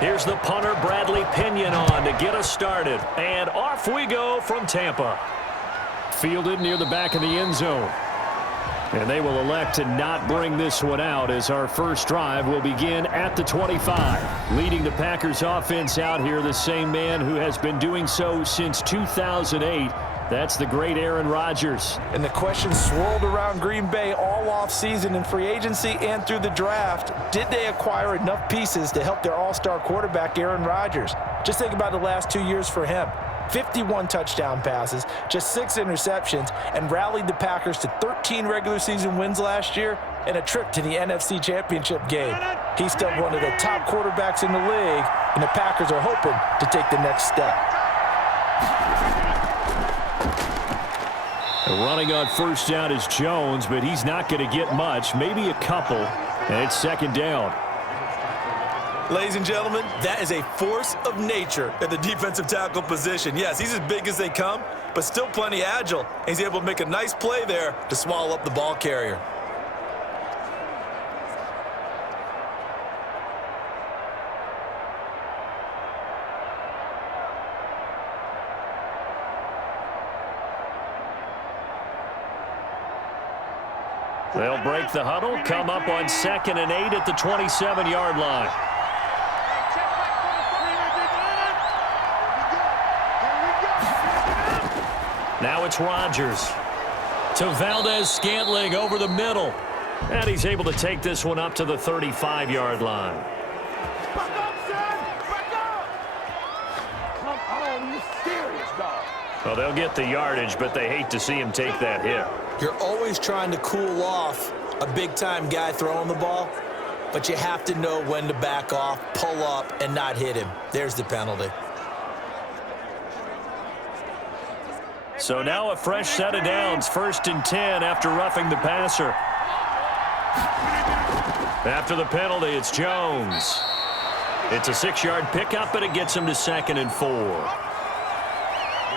Here's the punter, Bradley Pinion, on to get us started. And off we go from Tampa. Fielded near the back of the end zone. And they will elect to not bring this one out as our first drive will begin at the 25. Leading the Packers offense out here, the same man who has been doing so since 2008. That's the great Aaron Rodgers. And the question swirled around Green Bay all offseason in free agency and through the draft. Did they acquire enough pieces to help their all-star quarterback, Aaron Rodgers? Just think about the last 2 years for him. 51 touchdown passes, just 6 interceptions, and rallied the Packers to 13 regular season wins last year and a trip to the NFC Championship game. He's still one of the top quarterbacks in the league, and the Packers are hoping to take the next step. Running on first down is Jones, but he's not going to get much, maybe a couple, and it's second down. Ladies and gentlemen, that is a force of nature at the defensive tackle position. Yes, he's as big as they come, but still plenty agile. He's able to make a nice play there to swallow up the ball carrier. They'll break the huddle, come up on 2nd and 8 at the 27-yard line. Now it's Rodgers to Valdez-Scantling over the middle. And he's able to take this one up to the 35-yard line. Back up, son! Back up! Come on, you serious, dog. Well, they'll get the yardage, but they hate to see him take that hit. You're always trying to cool off a big-time guy throwing the ball, but you have to know when to back off, pull up, and not hit him. There's the penalty. So now a fresh set of downs, 1st and 10 after roughing the passer. After the penalty, it's Jones. It's a 6-yard pickup, and it gets him to 2nd and 4.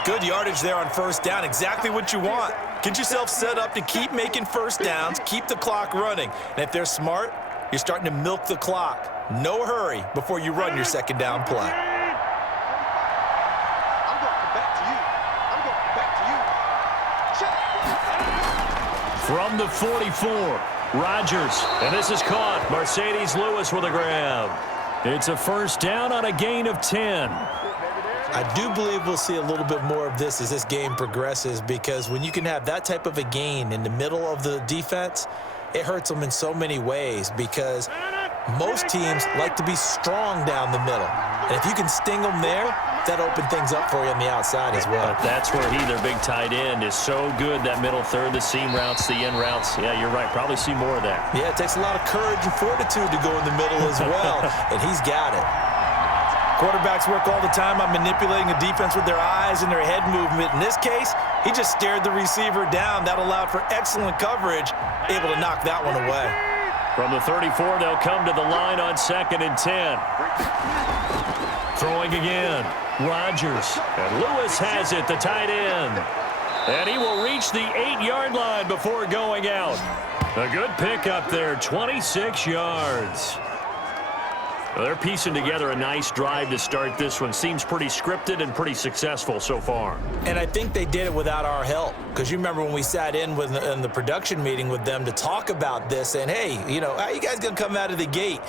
Good yardage there on first down, exactly what you want. Get yourself set up to keep making first downs, keep the clock running. And if they're smart, you're starting to milk the clock. No hurry before you run your second down play. From the 44, Rodgers, and this is caught. Mercedes Lewis with a grab. It's a first down on a gain of 10. I do believe we'll see a little bit more of this as this game progresses, because when you can have that type of a gain in the middle of the defense, it hurts them in so many ways, because most teams like to be strong down the middle. And if you can sting them there, that opens things up for you on the outside as well. But that's where he, their big tight end, is so good, that middle third, the seam routes, the in routes. Yeah, you're right. Probably see more of that. Yeah, it takes a lot of courage and fortitude to go in the middle as well, and he's got it. Quarterbacks work all the time on manipulating a defense with their eyes and their head movement. In this case, he just stared the receiver down. That allowed for excellent coverage, able to knock that one away. From the 34, they'll come to the line on 2nd and 10. Throwing again, Rodgers. And Lewis has it, the tight end. And he will reach the 8-yard line before going out. A good pickup there, 26 yards. Well, they're piecing together a nice drive to start this one. Seems pretty scripted and pretty successful so far. And I think they did it without our help. Because you remember when we sat in the production meeting with them to talk about this, and hey, you know, how you guys going to come out of the gate?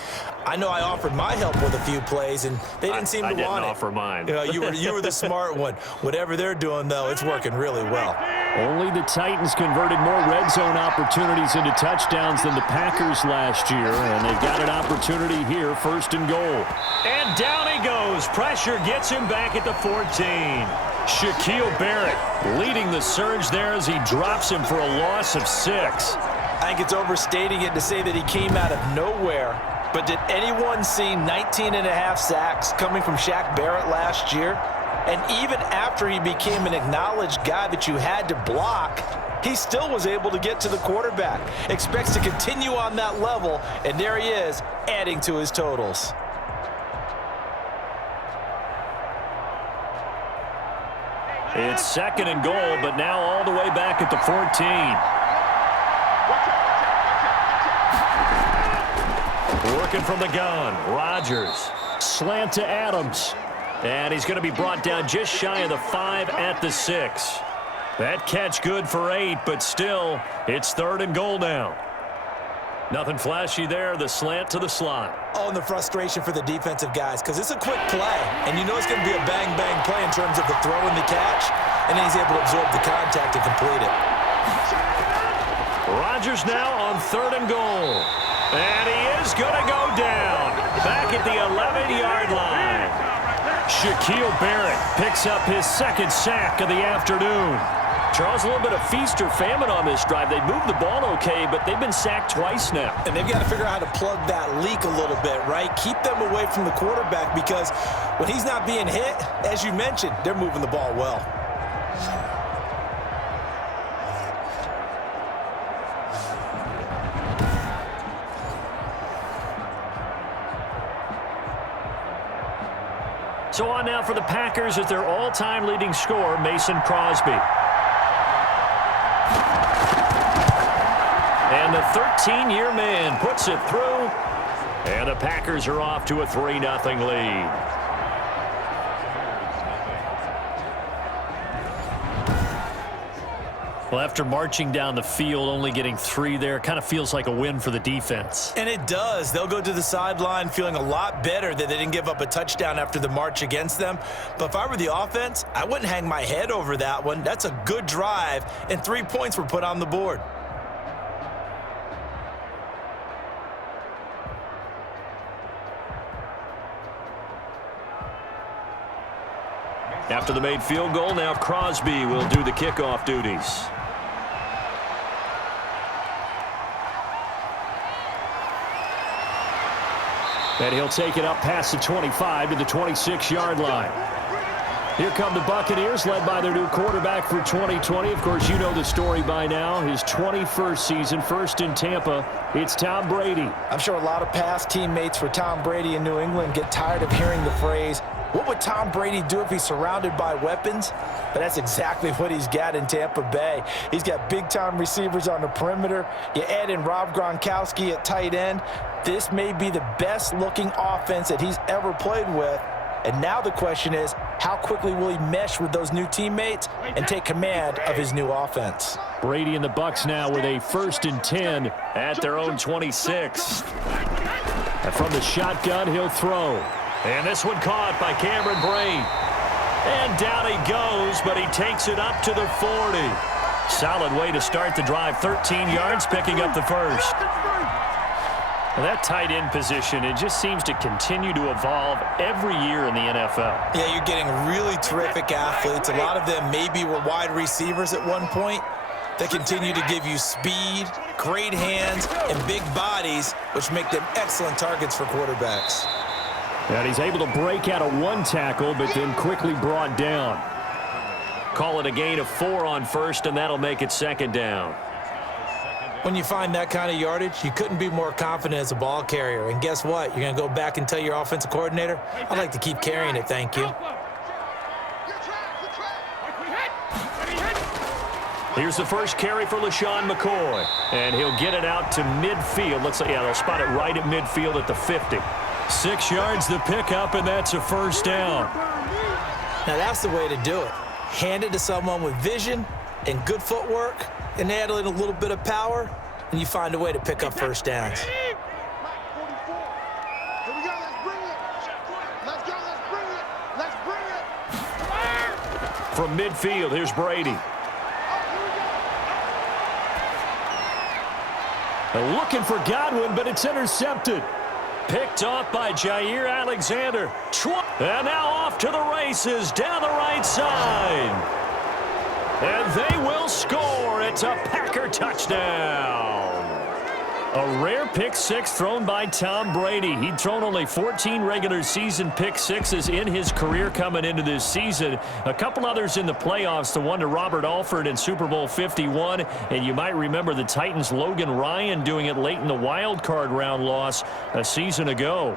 I know I offered my help with a few plays, and they didn't seem to want it. I didn't offer mine. You know, you were the smart one. Whatever they're doing, though, it's working really well. Only the Titans converted more red zone opportunities into touchdowns than the Packers last year, and they've got an opportunity here, 1st and goal. And down he goes. Pressure gets him back at the 14. Shaquille Barrett leading the surge there as he drops him for a loss of 6. I think it's overstating it to say that he came out of nowhere. But did anyone see 19.5 sacks coming from Shaq Barrett last year? And even after he became an acknowledged guy that you had to block, he still was able to get to the quarterback. Expects to continue on that level, and there he is, adding to his totals. It's 2nd and goal, but now all the way back at the 14. Working from the gun, Rodgers. Slant to Adams. And he's going to be brought down just shy of the 5 at the 6. That catch good for 8, but still, it's 3rd and goal now. Nothing flashy there, the slant to the slot. Oh, and the frustration for the defensive guys, because it's a quick play, and you know it's going to be a bang-bang play in terms of the throw and the catch, and then he's able to absorb the contact and complete it. Rodgers now on 3rd and goal. And he is going to go down back at the 11-yard line. Shaquille Barrett picks up his 2nd sack of the afternoon. Charles, a little bit of feast or famine on this drive. They moved the ball okay, but they've been sacked twice now. And they've got to figure out how to plug that leak a little bit, right? Keep them away from the quarterback, because when he's not being hit, as you mentioned, they're moving the ball well. So on now for the Packers as their all-time leading scorer, Mason Crosby. And the 13-year man puts it through. And the Packers are off to a 3-0 lead. Well, after marching down the field, only getting 3 there, kind of feels like a win for the defense. And it does. They'll go to the sideline feeling a lot better that they didn't give up a touchdown after the march against them. But if I were the offense, I wouldn't hang my head over that one. That's a good drive, and 3 points were put on the board. After the made field goal, now Crosby will do the kickoff duties. And he'll take it up past the 25 to the 26-yard line. Here come the Buccaneers, led by their new quarterback for 2020. Of course, you know the story by now. His 21st season, first in Tampa. It's Tom Brady. I'm sure a lot of past teammates for Tom Brady in New England get tired of hearing the phrase, what would Tom Brady do if he's surrounded by weapons? But that's exactly what he's got in Tampa Bay. He's got big-time receivers on the perimeter. You add in Rob Gronkowski at tight end. This may be the best-looking offense that he's ever played with. And now the question is, how quickly will he mesh with those new teammates and take command of his new offense? Brady and the Bucs now with a 1st and 10 at their own 26. And from the shotgun, he'll throw. And this one caught by Cameron Brate. And down he goes, but he takes it up to the 40. Solid way to start the drive. 13 yards, picking up the first. Well, that tight end position, it just seems to continue to evolve every year in the NFL. Yeah, you're getting really terrific athletes. A lot of them maybe were wide receivers at one point. They continue to give you speed, great hands, and big bodies, which make them excellent targets for quarterbacks. And he's able to break out of 1 tackle, but then quickly brought down. Call it a gain of 4 on first, and that'll make it 2nd down. When you find that kind of yardage, you couldn't be more confident as a ball carrier. And guess what? You're going to go back and tell your offensive coordinator, I'd like to keep carrying it, thank you. Here's the first carry for LaShawn McCoy. And he'll get it out to midfield. Looks like, yeah, they'll spot it right at midfield at the 50. 6 yards the pickup, and that's a 1st down. Now that's the way to do it. Hand it to someone with vision and good footwork, and add in a little bit of power, and you find a way to pick up 1st downs. From midfield, here's Brady. And looking for Godwin, but it's intercepted. Picked off by Jair Alexander. And now off to the races down the right side. And they will score. It's a Packer touchdown. A rare pick 6 thrown by Tom Brady. He'd thrown only 14 regular season pick 6s in his career coming into this season. A couple others in the playoffs, the one to Robert Alford in Super Bowl 51. And you might remember the Titans' Logan Ryan doing it late in the wild card round loss a season ago.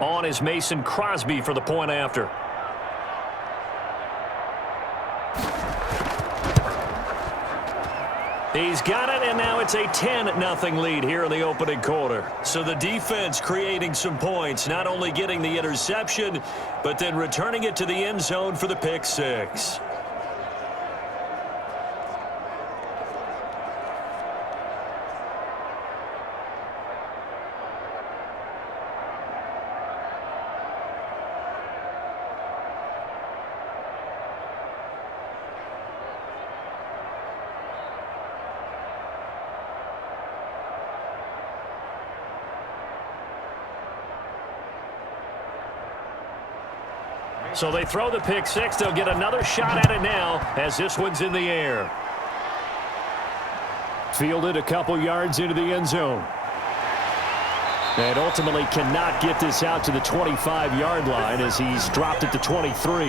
On is Mason Crosby for the point after. He's got it, and now it's a 10-0 lead here in the opening quarter. So the defense creating some points, not only getting the interception, but then returning it to the end zone for the pick six. So they throw the pick six. They'll get another shot at it now as this one's in the air. Fielded a couple yards into the end zone. And ultimately cannot get this out to the 25-yard line as he's dropped it to 23.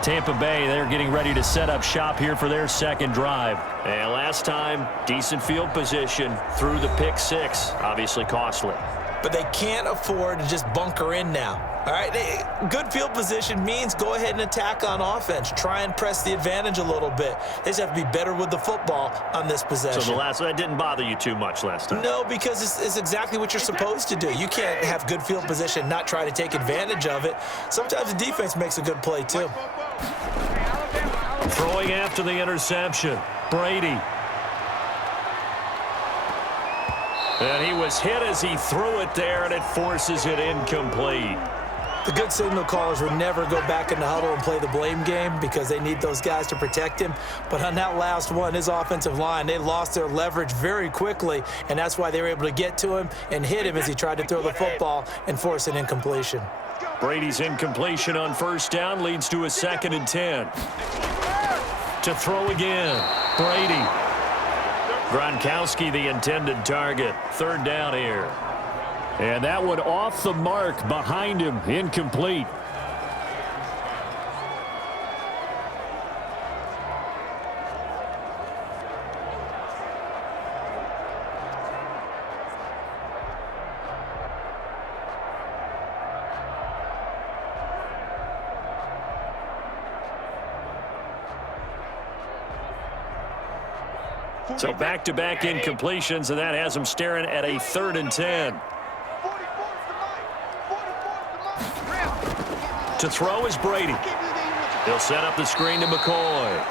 Tampa Bay, they're getting ready to set up shop here for their second drive. And last time, decent field position through the pick six. Obviously costly. But they can't afford to just bunker in now. All right, good field position means go ahead and attack on offense. Try and press the advantage a little bit. They just have to be better with the football on this possession. So that didn't bother you too much last time? No, because it's exactly what you're supposed to do. You can't have good field position, not try to take advantage of it. Sometimes the defense makes a good play too. Throwing after the interception, Brady. And he was hit as he threw it there, and it forces it incomplete. The good signal callers would never go back in the huddle and play the blame game because they need those guys to protect him. But on that last one, his offensive line, they lost their leverage very quickly, and that's why they were able to get to him and hit him as he tried to throw the football and force an incompletion. Brady's incompletion on first down leads to a 2nd and 10. To throw again, Brady. Gronkowski, the intended target. 3rd down here. And that one off the mark behind him, incomplete. So back-to-back incompletions, and that has him staring at a 3rd and 10. To throw is Brady. He'll set up the screen to McCoy.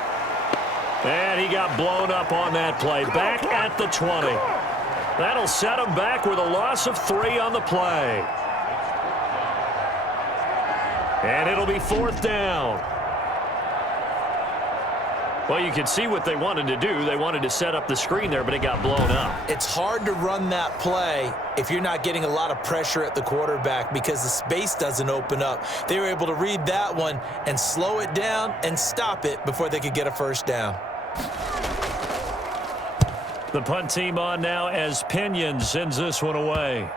And he got blown up on that play. Back at the 20. That'll set him back with a loss of 3 on the play. And it'll be 4th down. Well, you can see what they wanted to do. They wanted to set up the screen there, but it got blown up. It's hard to run that play if you're not getting a lot of pressure at the quarterback because the space doesn't open up. They were able to read that one and slow it down and stop it before they could get a 1st down. The punt team on now as Pinion sends this one away.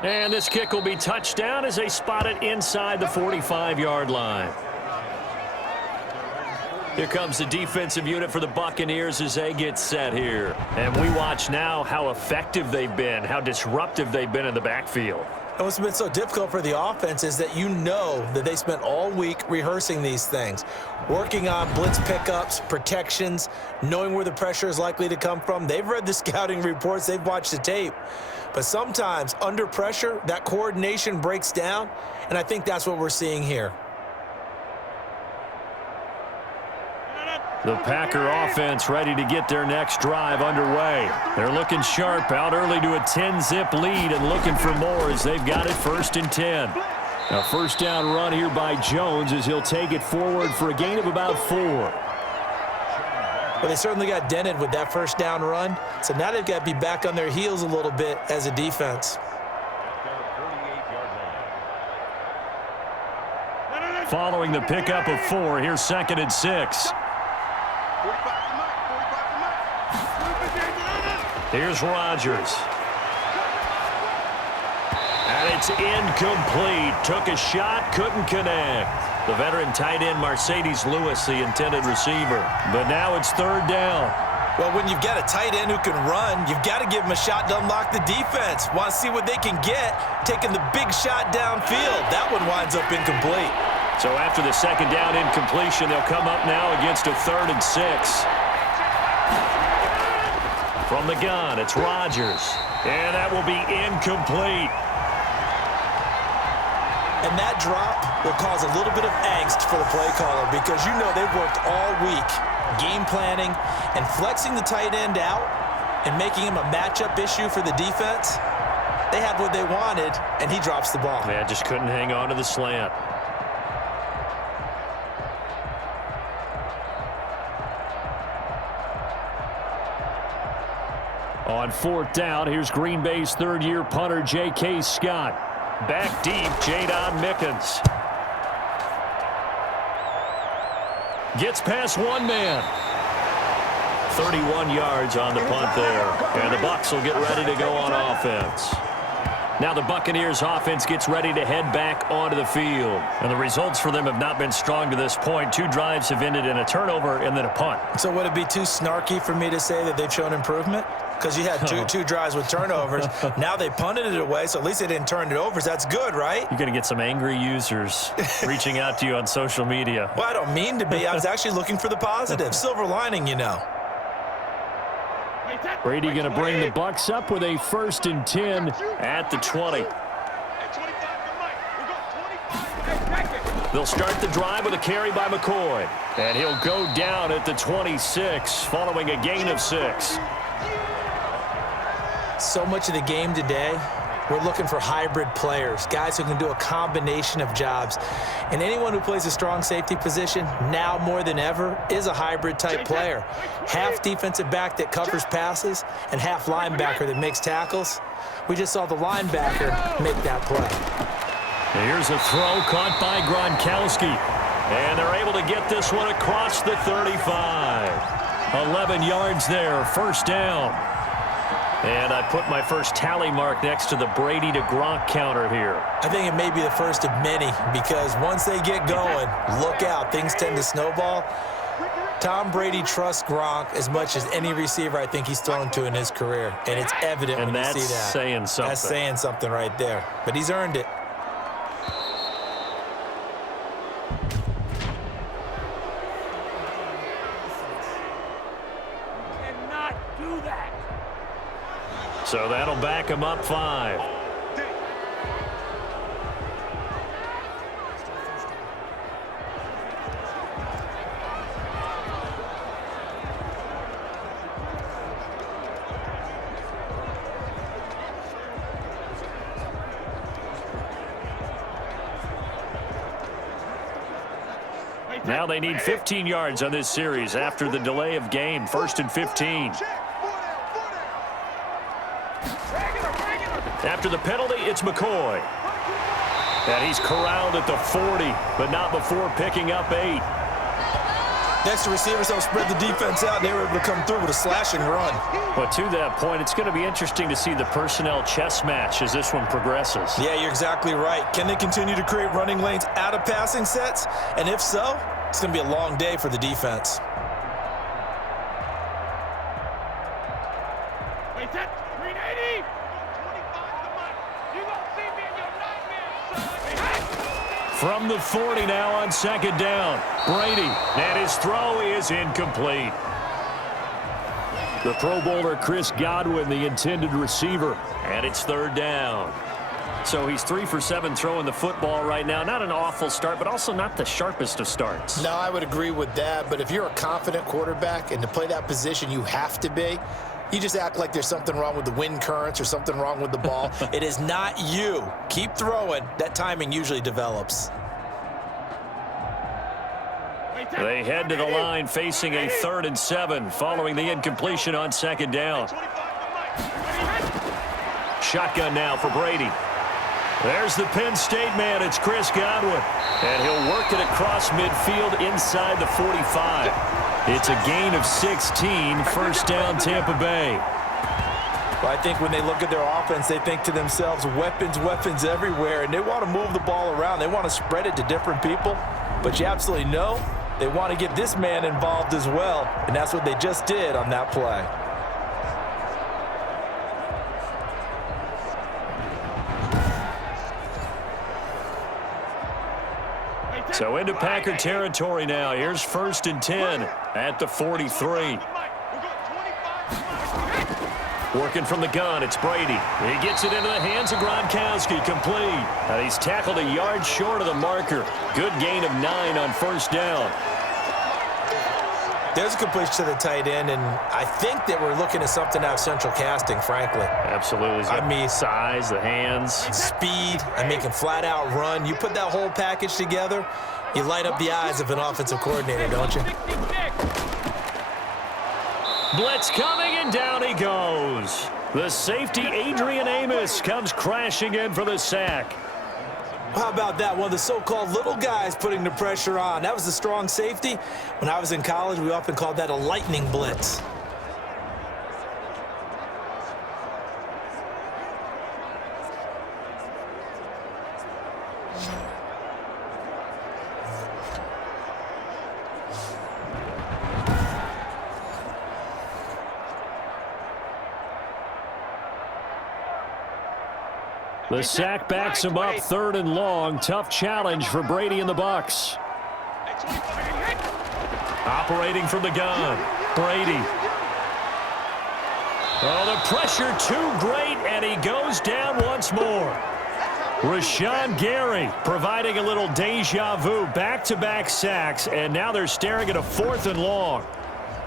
And this kick will be touchdown as they spot it inside the 45-yard line. Here comes the defensive unit for the Buccaneers as they get set here. And we watch now how effective they've been, how disruptive they've been in the backfield. And what's been so difficult for the offense is that you know that they spent all week rehearsing these things, working on blitz pickups, protections, knowing where the pressure is likely to come from. They've read the scouting reports. They've watched the tape. But sometimes under pressure, that coordination breaks down, and I think that's what we're seeing here. The Packer offense ready to get their next drive underway. They're looking sharp, out early to a 10-zip lead and looking for more as they've got it 1st and 10. A 1st down run here by Jones as he'll take it forward for a gain of about 4. Well, they certainly got dented with that 1st down run, so now they've got to be back on their heels a little bit as a defense. Following the pickup of 4, here's 2nd and 6. Here's Rodgers. And it's incomplete. Took a shot, couldn't connect. The veteran tight end Mercedes Lewis, the intended receiver. But now it's 3rd down. Well, when you've got a tight end who can run, you've got to give him a shot to unlock the defense. Want to see what they can get, taking the big shot downfield. That one winds up incomplete. So after the second down incompletion, they'll come up now against a 3rd and 6. From the gun, it's Rodgers. And that will be incomplete. And that drop will cause a little bit of angst for the play caller because you know they've worked all week game planning and flexing the tight end out and making him a matchup issue for the defense. They had what they wanted, and he drops the ball. Man, just couldn't hang on to the slant. On 4th down, here's Green Bay's 3rd-year punter, J.K. Scott. Back deep, Jadon Mickens. Gets past one man. 31 yards on the punt there. And the Bucs will get ready to go on offense. Now the Buccaneers offense gets ready to head back onto the field. And the results for them have not been strong to this point. 2 drives have ended in a turnover and then a punt. So would it be too snarky for me to say that they've shown improvement? Because you had two drives with turnovers. Now they punted it away, so at least they didn't turn it over. That's good, right? You're going to get some angry users reaching out to you on social media. Well, I don't mean to be. I was actually looking for the positive. Silver lining, you know. Brady going to bring the Bucs up with a 1st and 10 at the 20. They'll start the drive with a carry by McCoy. And he'll go down at the 26 following a gain of 6. So much of the game today, we're looking for hybrid players, guys who can do a combination of jobs. And anyone who plays a strong safety position, now more than ever, is a hybrid type player. Half defensive back that covers passes and half linebacker that makes tackles. We just saw the linebacker make that play. Here's a throw caught by Gronkowski. And they're able to get this one across the 35. 11 yards there, 1st down. And I put my first tally mark next to the Brady to Gronk counter here. I think it may be the first of many because once they get going, look out, things tend to snowball. Tom Brady trusts Gronk as much as any receiver I think he's thrown to in his career. And it's evident when you see that. And that's saying something. That's saying something right there. But he's earned it. Cannot do that. So that'll back him up 5. Now they need 15 yards on this series after the delay of game. 1st and 15. After the penalty, it's McCoy. And he's corralled at the 40, but not before picking up 8. Next, the receivers don't spread the defense out, and they were able to come through with a slash and run. But to that point, it's going to be interesting to see the personnel chess match as this one progresses. Yeah, you're exactly right. Can they continue to create running lanes out of passing sets? And if so, it's going to be a long day for the defense. Wait, that 380. From the 40 now on 2nd down. Brady, and his throw is incomplete. The Pro Bowler Chris Godwin, the intended receiver, and it's 3rd down. So he's 3 for 7 throwing the football right now. Not an awful start, but also not the sharpest of starts. No, I would agree with that. But if you're a confident quarterback and to play that position, you have to be. You just act like there's something wrong with the wind currents or something wrong with the ball. It is not you. Keep throwing. That timing usually develops. They head to the line facing a 3rd and 7 following the incompletion on 2nd down. Shotgun now for Brady. There's the Penn State man. It's Chris Godwin. And he'll work it across midfield inside the 45. It's a gain of 16. 1st down, Tampa Bay. Well, I think when they look at their offense, they think to themselves, weapons, weapons everywhere, and they want to move the ball around. They want to spread it to different people. But you absolutely know They want to get this man involved as well, and that's what they just did on that play. So into Packer territory now. Here's 1st and 10 at the 43. Working from the gun, it's Brady. He gets it into the hands of Gronkowski, complete. And he's tackled a yard short of the marker. Good gain of 9 on 1st down. There's a completion to the tight end, and I think that we're looking at something out of central casting, frankly. Absolutely. I mean, size, the hands. Speed, can flat out run. You put that whole package together, you light up the eyes of an offensive coordinator, don't you? Blitz coming, and down he goes. The safety, Adrian Amos, comes crashing in for the sack. How about that? One of the so-called little guys putting the pressure on. That was the strong safety. When I was in college, we often called that a lightning blitz. The sack backs him up, 3rd and long. Tough challenge for Brady and the Bucs. Operating from the gun, Brady. Oh, the pressure too great, and he goes down once more. Rashawn Gary providing a little deja vu, back-to-back sacks, and now they're staring at a 4th and long.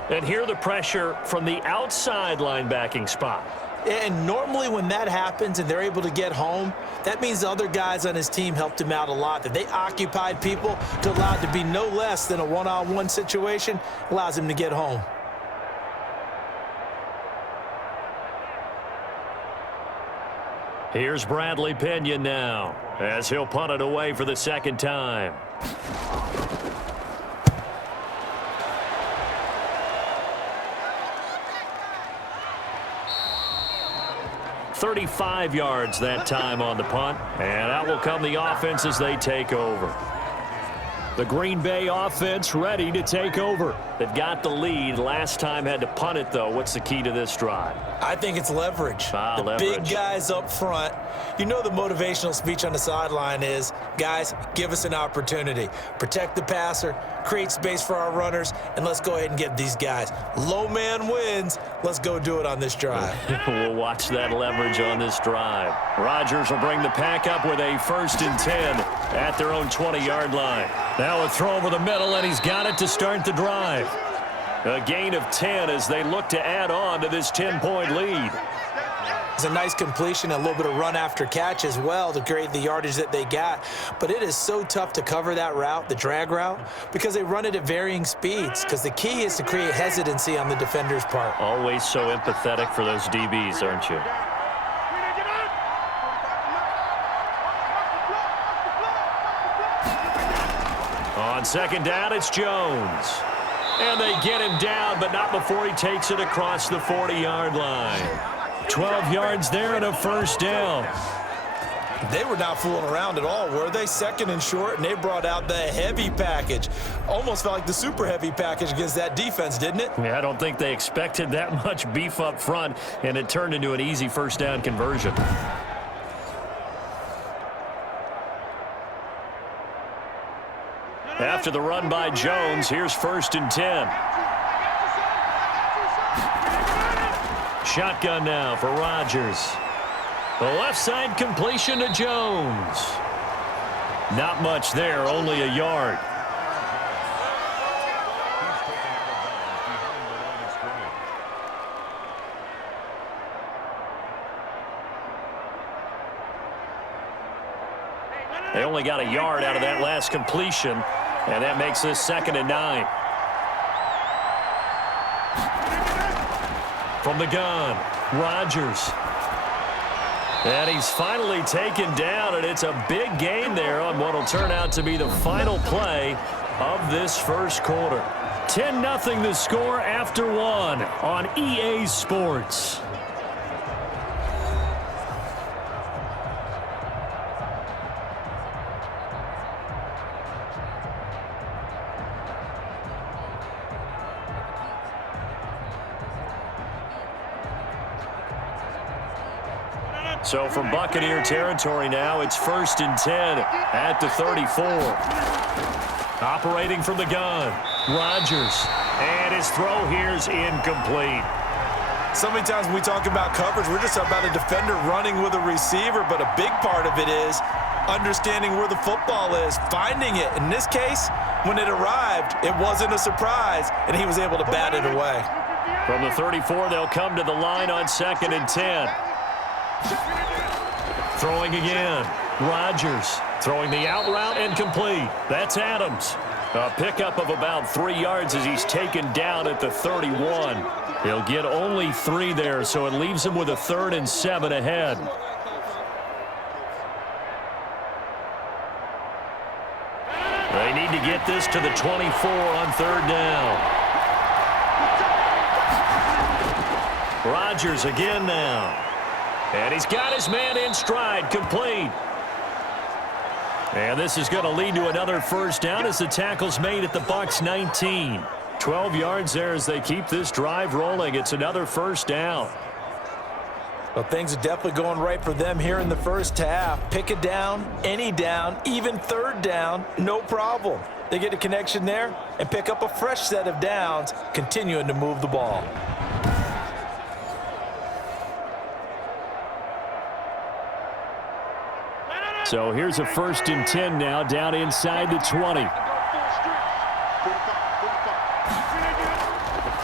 And here the pressure from the outside linebacking spot. And normally when that happens and they're able to get home, that means the other guys on his team helped him out a lot. That they occupied people to allow it to be no less than a one-on-one situation, allows him to get home. Here's Bradley Pinion now, as he'll punt it away for the 2nd time. 35 yards that time on the punt, and out will come the offense as they take over. The Green Bay offense ready to take over. They've got the lead. Last time had to punt it, though. What's the key to this drive? I think it's leverage. Leverage. Big guys up front. You know the motivational speech on the sideline is, guys, give us an opportunity. Protect the passer, create space for our runners, and let's go ahead and get these guys. Low man wins. Let's go do it on this drive. We'll watch that leverage on this drive. Rodgers will bring the pack up with a 1st and 10 at their own 20-yard line. Now a throw over the middle, and he's got it to start the drive. A gain of 10 as they look to add on to this 10-point lead. It's a nice completion, a little bit of run after catch as well to create the yardage that they got. But it is so tough to cover that route, the drag route, because they run it at varying speeds. Because the key is to create hesitancy on the defender's part. Always so empathetic for those DBs, aren't you? On 2nd down, it's Jones. And they get him down, but not before he takes it across the 40-yard line. 12 yards there and a 1st down. They were not fooling around at all, were they? 2nd and short, and they brought out the heavy package. Almost felt like the super heavy package against that defense, didn't it? Yeah, I don't think they expected that much beef up front, and it turned into an easy 1st down conversion. After the run by Jones, here's 1st and 10. Shotgun now for Rodgers. The left side completion to Jones. Not much there, only a yard. They only got a yard out of that last completion, and that makes this 2nd and 9. From the gun, Rodgers. And he's finally taken down, and it's a big gain there on what will turn out to be the final play of this 1st quarter. 10-0 the score after 1 on EA Sports. So from Buccaneer territory now, it's 1st and 10 at the 34. Operating from the gun, Rodgers. And his throw here is incomplete. So many times when we talk about coverage, we're just about a defender running with a receiver, but a big part of it is understanding where the football is, finding it. In this case, when it arrived, it wasn't a surprise, and he was able to bat it away. From the 34, they'll come to the line on 2nd and 10. Throwing again, Rodgers. Throwing the out route and complete. That's Adams. A pickup of about 3 yards as he's taken down at the 31. He'll get only 3 there, so it leaves him with a 3rd and 7 ahead. They need to get this to the 24 on 3rd down. Rodgers again now. And he's got his man in stride, complete. And this is going to lead to another 1st down as the tackle's made at the Bucs 19. 12 yards there as they keep this drive rolling. It's another 1st down. Well, things are definitely going right for them here in the first half. Pick a down, any down, even 3rd down, no problem. They get a connection there and pick up a fresh set of downs, continuing to move the ball. So here's a 1st and 10 now, down inside the 20.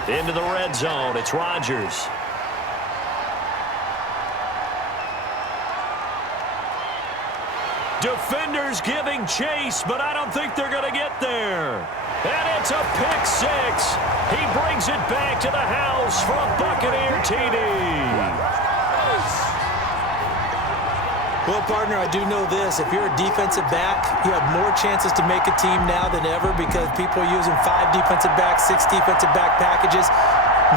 Into the red zone, it's Rodgers. Defenders giving chase, but I don't think they're going to get there. And it's a pick 6. He brings it back to the house for a Buccaneer TD. Well, partner, I do know this. If you're a defensive back, you have more chances to make a team now than ever because people are using 5 defensive backs, 6 defensive back packages.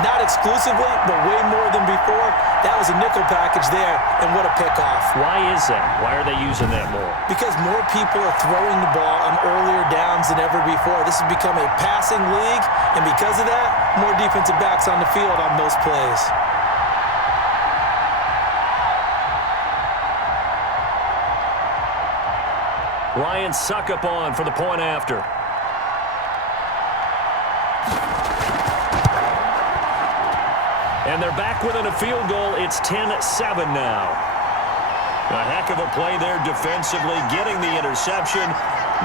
Not exclusively, but way more than before. That was a nickel package there, and what a pickoff. Why is that? Why are they using that more? Because more people are throwing the ball on earlier downs than ever before. This has become a passing league, and because of that, more defensive backs on the field on those plays. Ryan Suckup on for the point after. And they're back within a field goal. It's 10-7 now. A heck of a play there defensively, getting the interception,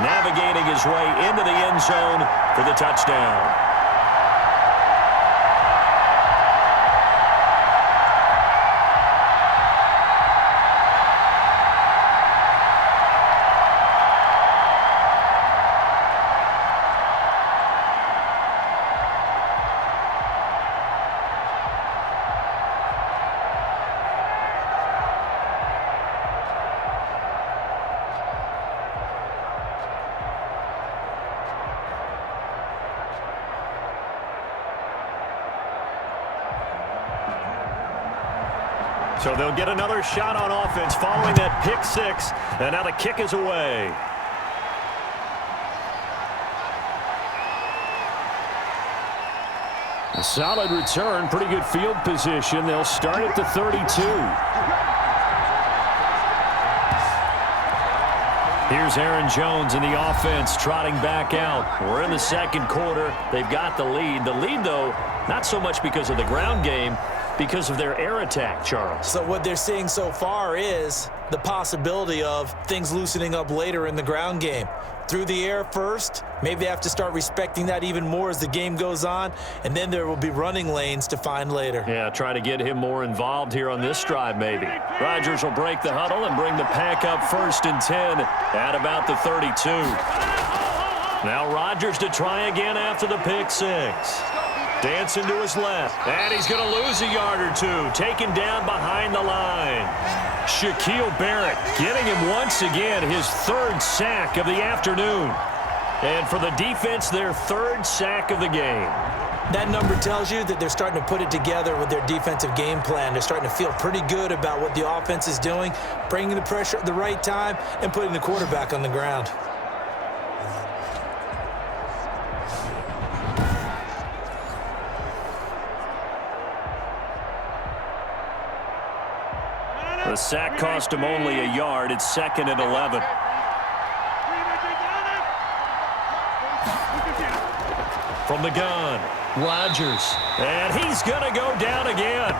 navigating his way into the end zone for the touchdown. So they'll get another shot on offense following that pick 6. And now the kick is away. A solid return, pretty good field position. They'll start at the 32. Here's Aaron Jones in the offense trotting back out. We're in the 2nd quarter. They've got the lead. The lead, though, not so much because of the ground game, because of their air attack, Charles. So what they're seeing so far is the possibility of things loosening up later in the ground game. Through the air first, maybe they have to start respecting that even more as the game goes on, and then there will be running lanes to find later. Yeah, try to get him more involved here on this drive maybe. Rodgers will break the huddle and bring the pack up 1st and 10 at about the 32. Now Rodgers to try again after the pick 6. Dancing to his left. And he's going to lose a yard or 2. Taken down behind the line. Shaquille Barrett getting him once again his 3rd sack of the afternoon. And for the defense, their 3rd sack of the game. That number tells you that they're starting to put it together with their defensive game plan. They're starting to feel pretty good about what the offense is doing, bringing the pressure at the right time, and putting the quarterback on the ground. The sack cost him only a yard. It's 2nd and 11. From the gun, Rodgers. And he's going to go down again.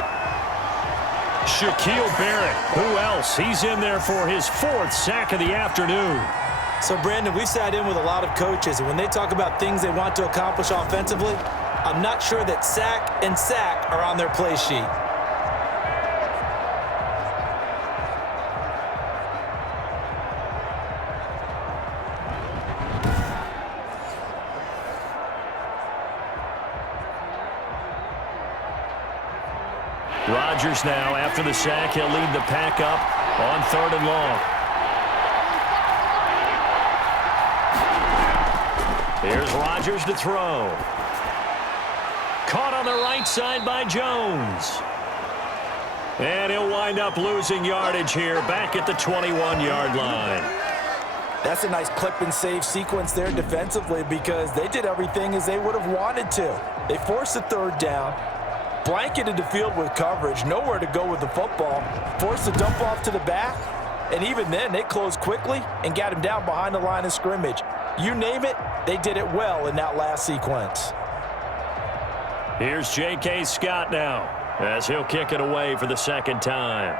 Shaquille Barrett. Who else? He's in there for his 4th sack of the afternoon. So, Brandon, we've sat in with a lot of coaches, and when they talk about things they want to accomplish offensively, I'm not sure that sack and sack are on their play sheet. Rodgers now, after the sack, he'll lead the pack up on 3rd and long. Here's Rodgers to throw. Caught on the right side by Jones. And he'll wind up losing yardage here back at the 21-yard line. That's a nice clip and save sequence there defensively because they did everything as they would have wanted to. They forced the 3rd down, blanketed the field with coverage, nowhere to go with the football, forced the dump off to the back, and even then they closed quickly and got him down behind the line of scrimmage. You name it, they did it well in that last sequence. J.K. Scott now as he'll kick it away for the 2nd time.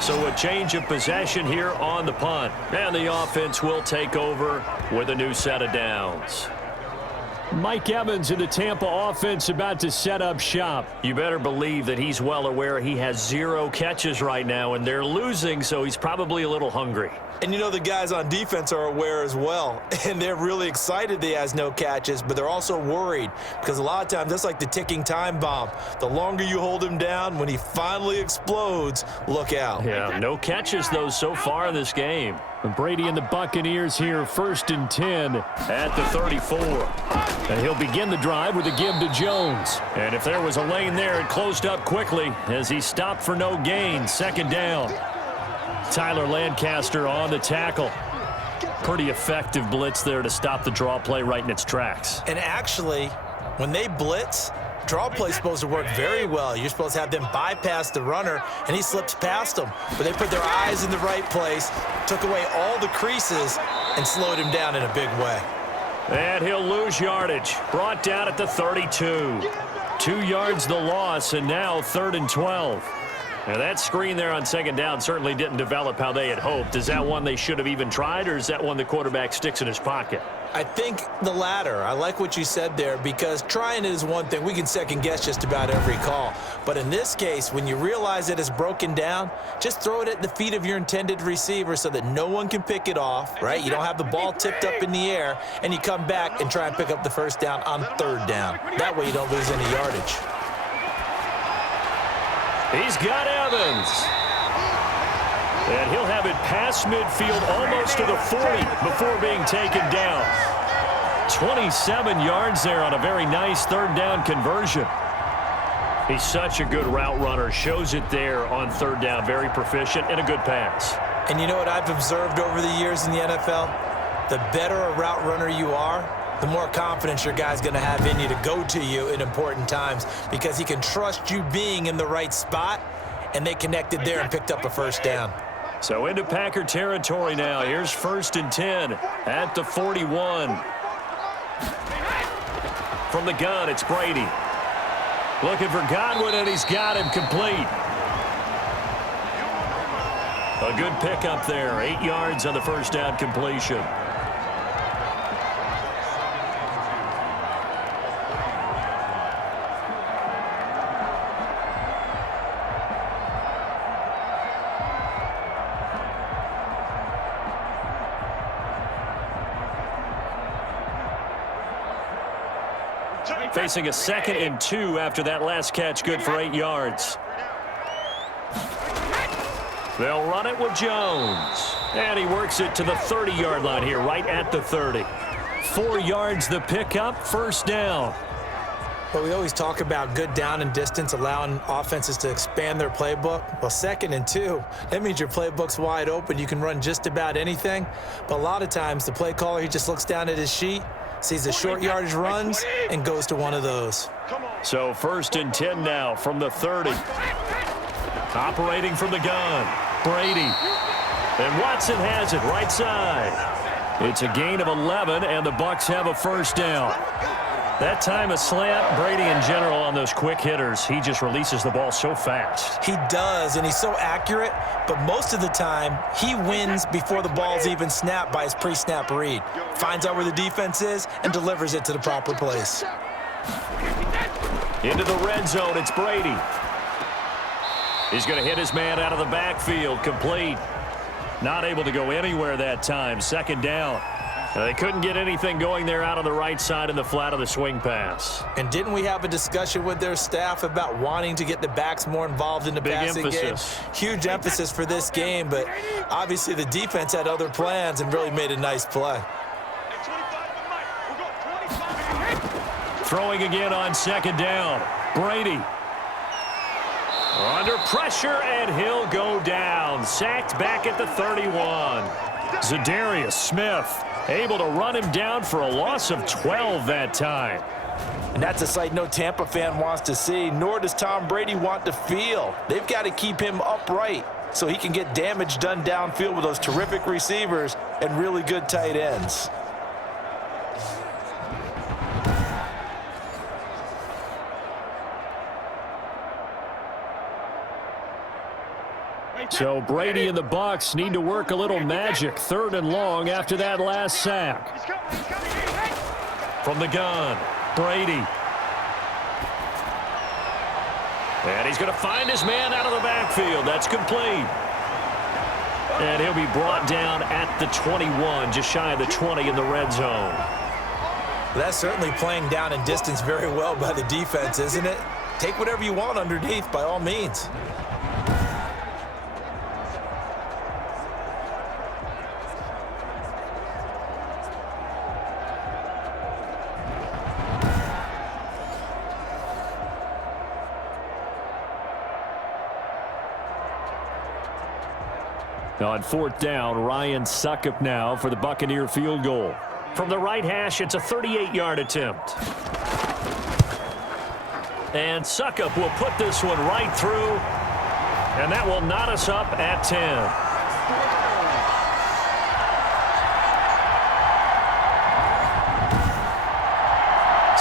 So a change of possession here on the punt. And the offense will take over with a new set of downs. Mike Evans in the Tampa offense about to set up shop. You better believe that he's well aware he has 0 catches right now, and they're losing, so he's probably a little hungry. And you know the guys on defense are aware as well, and they're really excited he has no catches, but they're also worried because a lot of times that's like the ticking time bomb. The longer you hold him down, when he finally explodes, look out. Yeah, no catches, though, so far in this game. Brady and the Buccaneers here, 1st and 10 at the 34. And he'll begin the drive with a give to Jones. And if there was a lane there, it closed up quickly as he stopped for no gain. 2nd down. Tyler Lancaster on the tackle. Pretty effective blitz there to stop the draw play right in its tracks. And actually, when they blitz, draw play's supposed to work very well. You're supposed to have them bypass the runner, and he slips past them. But they put their eyes in the right place, took away all the creases, and slowed him down in a big way. And he'll lose yardage. Brought down at the 32. 2 yards the loss, and now 3rd and 12. And that screen there on 2nd down certainly didn't develop how they had hoped. Is that one they should have even tried, or is that one the quarterback sticks in his pocket? I think the latter. I like what you said there because trying it is one thing. We can second-guess just about every call. But in this case, when you realize that it's broken down, just throw it at the feet of your intended receiver so that no one can pick it off, right? You don't have the ball tipped up in the air, and you come back and try and pick up the 1st down on 3rd down. That way you don't lose any yardage. He's got Evans. And he'll have it past midfield almost to the 40 before being taken down. 27 yards there on a very nice 3rd down conversion. He's such a good route runner. Shows it there on 3rd down. Very proficient and a good pass. And you know what I've observed over the years in the NFL? The better a route runner you are, the more confidence your guy's going to have in you to go to you in important times because he can trust you being in the right spot, and they connected there and picked up a 1st down. So into Packer territory now. Here's 1st and 10 at the 41. From the gun, it's Brady. Looking for Godwin, and he's got him complete. A good pickup there. 8 yards on the 1st down completion. Facing a 2nd and 2 after that last catch, good for 8 yards. They'll run it with Jones. And he works it to the 30-yard line here, right at the 30. 4 yards the pickup, 1st down. But we always talk about good down and distance, allowing offenses to expand their playbook. Well, 2nd and 2, that means your playbook's wide open. You can run just about anything. But a lot of times, the play caller, he just looks down at his sheet, sees the short yardage runs, and goes to one of those. So 1st and 10 now from the 30. Operating from the gun, Brady. And Watson has it right side. It's a gain of 11, and the Bucs have a 1st down. That time a slant, Brady in general on those quick hitters, he just releases the ball so fast. He does, and he's so accurate, but most of the time, he wins before the ball's even snapped by his pre-snap read. Finds out where the defense is and delivers it to the proper place. Into the red zone, it's Brady. He's going to hit his man out of the backfield, complete. Not able to go anywhere that time, 2nd down. They couldn't get anything going there out on the right side in the flat of the swing pass. And didn't we have a discussion with their staff about wanting to get the backs more involved in the passing game? Huge emphasis for this game, but obviously the defense had other plans and really made a nice play. Throwing again on 2nd down. Brady. Under pressure, and he'll go down. Sacked back at the 31. Zadarius Smith able to run him down for a loss of 12 that time. And that's a sight no Tampa fan wants to see, nor does Tom Brady want to feel. They've got to keep him upright so he can get damage done downfield with those terrific receivers and really good tight ends. So Brady and the Bucs need to work a little magic. 3rd and long after that last sack. From the gun, Brady. And he's going to find his man out of the backfield. That's complete. And he'll be brought down at the 21, just shy of the 20 in the red zone. That's certainly playing down and distance very well by the defense, isn't it? Take whatever you want underneath, by all means. On 4th down, Ryan Succop now for the Buccaneer field goal. From the right hash, it's a 38-yard attempt. And Succop will put this one right through, and that will knot us up at 10.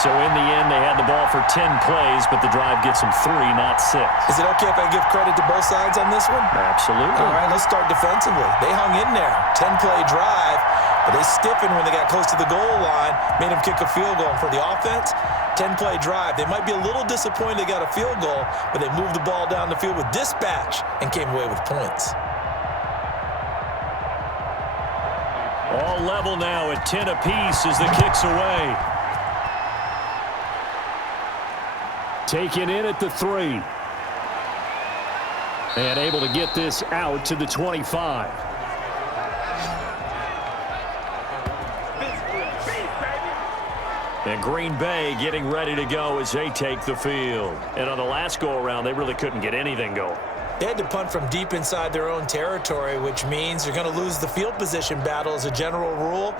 So in the end, they had the ball for 10 plays, but the drive gets them 3, not 6. Is it okay if I give credit to both sides on this one? Absolutely. All right, let's start defensively. They hung in there. 10-play drive, but they stiffened when they got close to the goal line, made them kick a field goal. For the offense, 10-play drive. They might be a little disappointed they got a field goal, but they moved the ball down the field with dispatch and came away with points. All level now at 10 apiece as the kick's away. Taken in at the 3. And able to get this out to the 25. And Green Bay getting ready to go as they take the field. And on the last go-around, they really couldn't get anything going. They had to punt from deep inside their own territory, which means they're going to lose the field position battle as a general rule.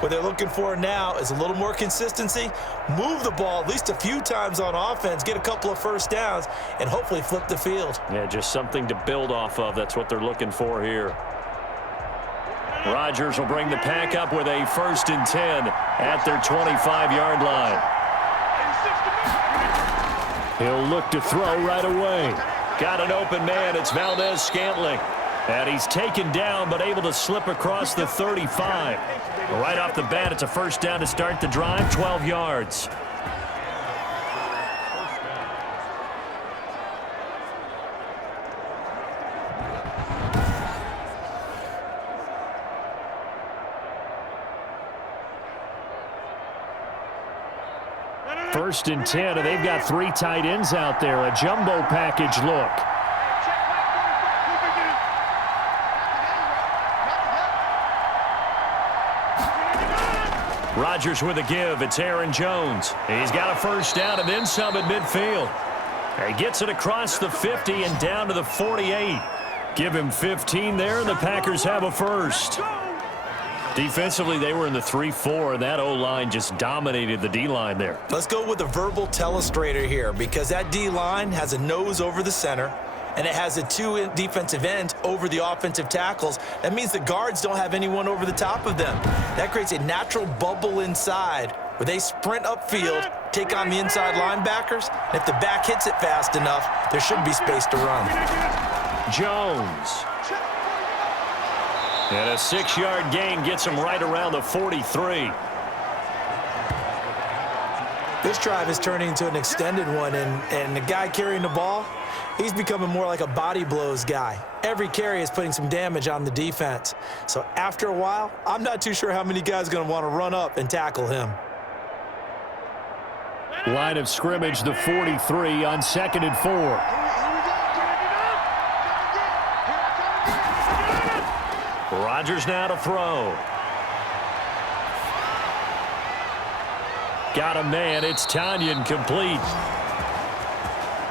What they're looking for now is a little more consistency, move the ball at least a few times on offense, get a couple of 1st downs, and hopefully flip the field. Yeah, just something to build off of. That's what they're looking for here. Rodgers will bring the pack up with a 1st and 10 at their 25-yard line. He'll look to throw right away. Got an open man. It's Valdez-Scantling. And he's taken down but able to slip across the 35. Right off the bat, it's a 1st down to start the drive, 12 yards. First and 10, and they've got 3 tight ends out there. A jumbo package look. Rodgers with a give. It's Aaron Jones. He's got a first down and then some at midfield. He gets it across the 50 and down to the 48. Give him 15 there, and the Packers have a first. Defensively, they were in the 3-4, and that O-line just dominated the D-line there. Let's go with a verbal telestrator here, because that D-line has a nose over the center, and it has a two defensive ends over the offensive tackles. That means the guards don't have anyone over the top of them. That creates a natural bubble inside where they sprint upfield, take on the inside linebackers, and if the back hits it fast enough, there should be space to run. Jones. And a 6-yard gain gets him right around the 43. This drive is turning into an extended one, and the guy carrying the ball, he's becoming more like a body blows guy. Every carry is putting some damage on the defense. So after a while, I'm not too sure how many guys are going to want to run up and tackle him. Line of scrimmage, the 43 on 2nd and 4. Rodgers now to throw. Got a man. It's Tanyan complete.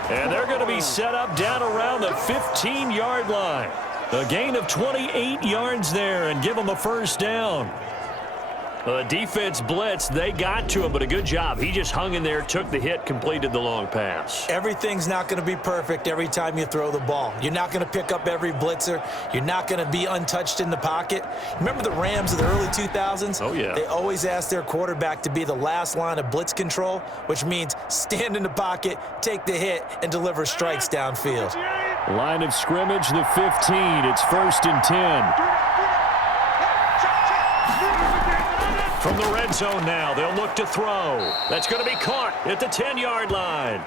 And they're going to be set up down around the 15-yard line. A gain of 28 yards there and give them a first down. The defense blitzed. They got to him, but a good job. He just hung in there, took the hit, completed the long pass. Everything's not going to be perfect every time you throw the ball. You're not going to pick up every blitzer. You're not going to be untouched in the pocket. Remember the Rams of the early 2000s? Oh, yeah. They always asked their quarterback to be the last line of blitz control, which means stand in the pocket, take the hit, and deliver strikes downfield. Line of scrimmage, the 15. It's 1st and 10. From the red zone now, they'll look to throw. That's going to be caught at the 10-yard line.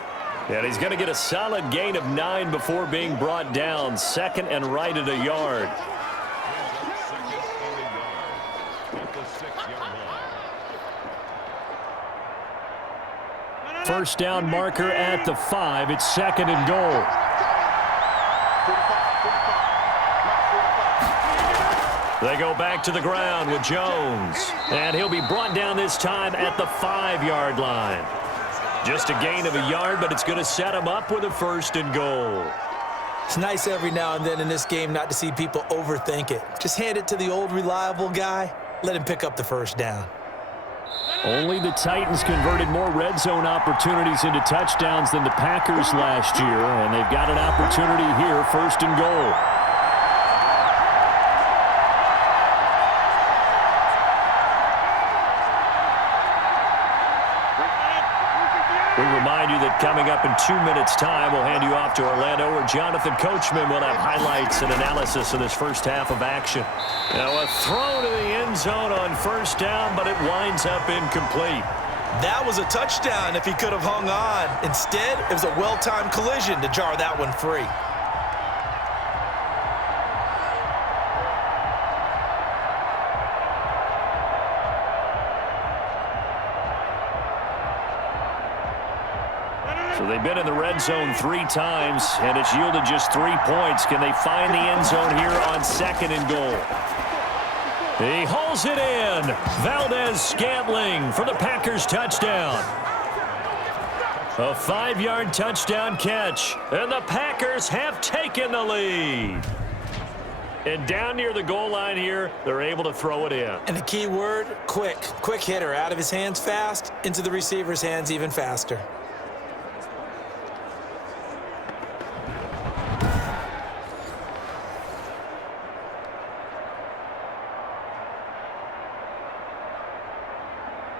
And he's going to get a solid gain of 9 before being brought down. 2nd and right at a yard. First down marker at the 5. It's 2nd and goal. They go back to the ground with Jones. And he'll be brought down this time at the 5-yard line. Just a gain of a yard, but it's going to set him up with a 1st and goal. It's nice every now and then in this game not to see people overthink it. Just hand it to the old reliable guy. Let him pick up the first down. Only the Titans converted more red zone opportunities into touchdowns than the Packers last year. And they've got an opportunity here, 1st and goal. We remind you that coming up in 2 minutes' time, we'll hand you off to Orlando, where Jonathan Coachman will have highlights and analysis of this first half of action. Now a throw to the end zone on 1st down, but it winds up incomplete. That was a touchdown if he could have hung on. Instead, it was a well-timed collision to jar that one free. So they've been in the red zone 3 times, and it's yielded just 3 points. Can they find the end zone here on 2nd and goal? He hauls it in. Valdez-Scantling for the Packers touchdown. A 5-yard touchdown catch, and the Packers have taken the lead. And down near the goal line here, they're able to throw it in. And the key word, quick. Quick hitter, out of his hands fast, into the receiver's hands even faster.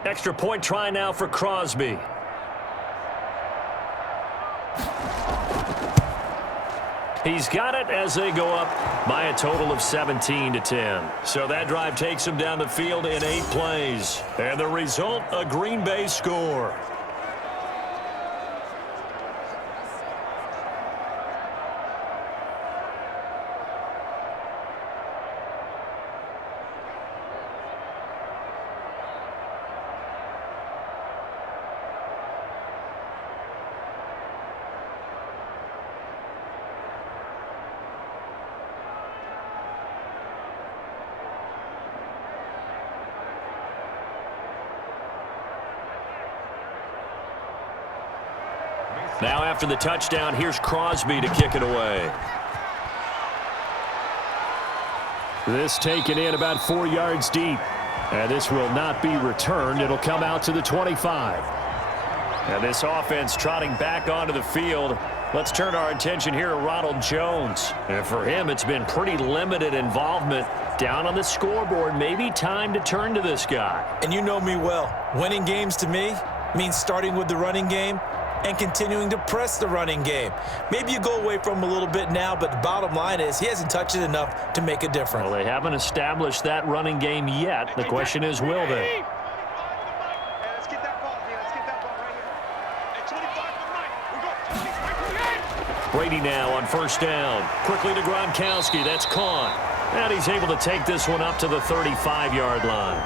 Extra point try now for Crosby. He's got it as they go up by a total of 17-10. So that drive takes him down the field in 8 plays. And the result, a Green Bay score. Now after the touchdown, here's Crosby to kick it away. This taken in about 4 yards deep. And this will not be returned. It'll come out to the 25. And this offense trotting back onto the field. Let's turn our attention here to Ronald Jones. And for him, it's been pretty limited involvement down on the scoreboard. Maybe time to turn to this guy. And you know me well. Winning games to me means starting with the running game and continuing to press the running game. Maybe you go away from him a little bit now, but the bottom line is he hasn't touched it enough to make a difference. Well, they haven't established that running game yet. The question is, will they? Brady now on first down. Quickly to Gronkowski. That's caught. And he's able to take this one up to the 35-yard line.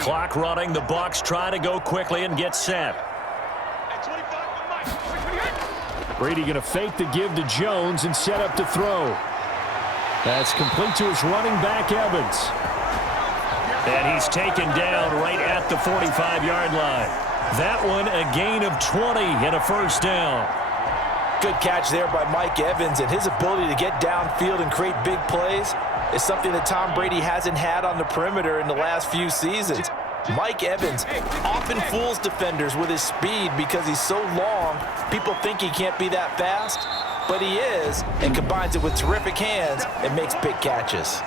Clock running. The Bucs try to go quickly and get set. Brady going to fake the give to Jones and set up to throw. That's complete to his running back, Evans. And he's taken down right at the 45-yard line. That one a gain of 20 and a first down. Good catch there by Mike Evans, and his ability to get downfield and create big plays is something that Tom Brady hasn't had on the perimeter in the last few seasons. Mike Evans often fools defenders with his speed because he's so long. People think he can't be that fast, but he is, and combines it with terrific hands and makes big catches.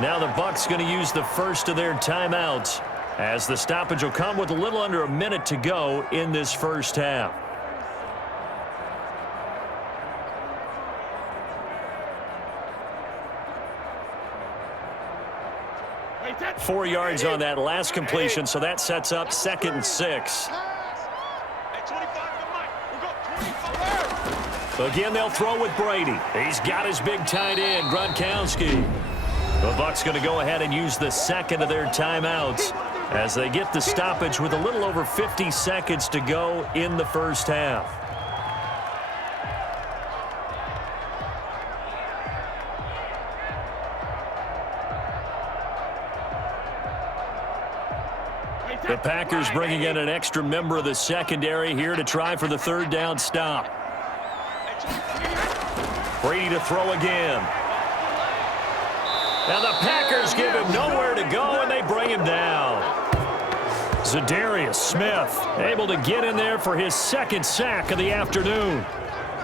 Now the Bucs going to use the first of their timeouts as the stoppage will come with a little under a minute to go in this first half. Hey, 4 yards on that last completion, so that sets up 2nd and 6. Again, they'll throw with Brady. He's got his big tight end, Gronkowski. The Bucs going to go ahead and use the second of their timeouts as they get the stoppage with a little over 50 seconds to go in the first half. The Packers bringing in an extra member of the secondary here to try for the third down stop. Brady to throw again. And the Packers give him nowhere to go, and they bring him down. Zadarius Smith able to get in there for his second sack of the afternoon.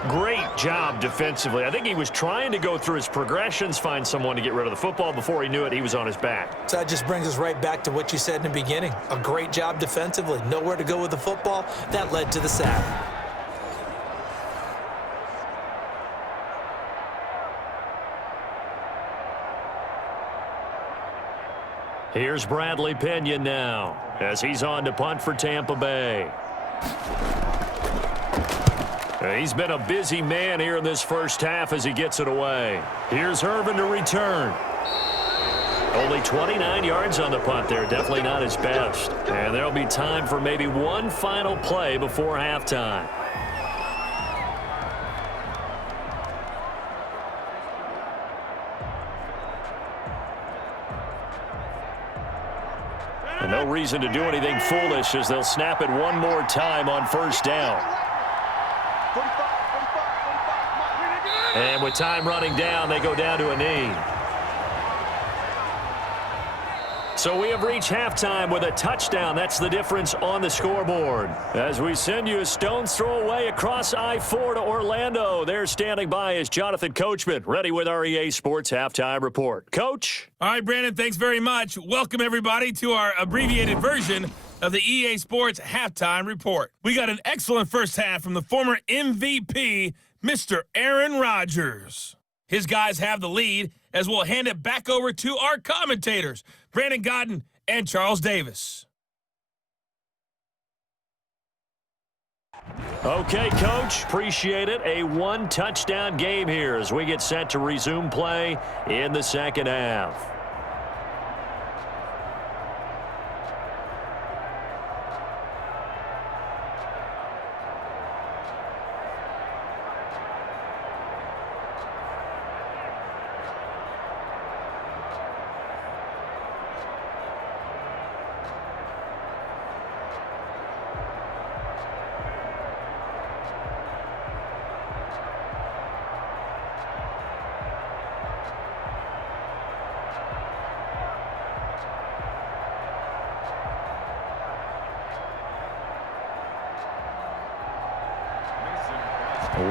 Great job defensively. I think he was trying to go through his progressions, find someone to get rid of the football. Before he knew it, he was on his back. So that just brings us right back to what you said in the beginning. A great job defensively. Nowhere to go with the football. That led to the sack. Here's Bradley Pinion now as he's on to punt for Tampa Bay. He's been a busy man here in this first half as he gets it away. Here's Herman to return. Only 29 yards on the punt there. Definitely not his best. And there'll be time for maybe one final play before halftime. And no reason to do anything foolish as they'll snap it one more time on first down. And with time running down, they go down to a knee. So we have reached halftime with a touchdown. That's the difference on the scoreboard. As we send you a stone's throw away across I-4 to Orlando. There standing by is Jonathan Coachman, ready with our EA Sports Halftime Report. Coach? All right, Brandon, thanks very much. Welcome, everybody, to our abbreviated version of the EA Sports Halftime Report. We got an excellent first half from the former MVP, Mr. Aaron Rodgers. His guys have the lead as we'll hand it back over to our commentators, Brandon Godden and Charles Davis. Okay, Coach, appreciate it. A one-touchdown game here as we get set to resume play in the second half.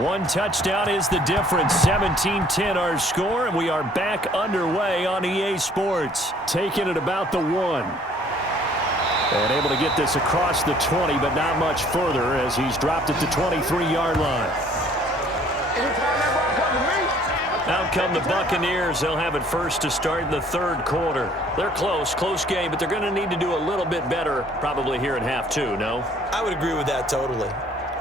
One touchdown is the difference. 17-10 our score, and we are back underway on EA Sports. Taking it about the 1. And able to get this across the 20, but not much further as he's dropped at the 23-yard line. Out come the Buccaneers. They'll have it first to start in the third quarter. They're close game, but they're going to need to do a little bit better probably here in half 2, no? I would agree with that totally.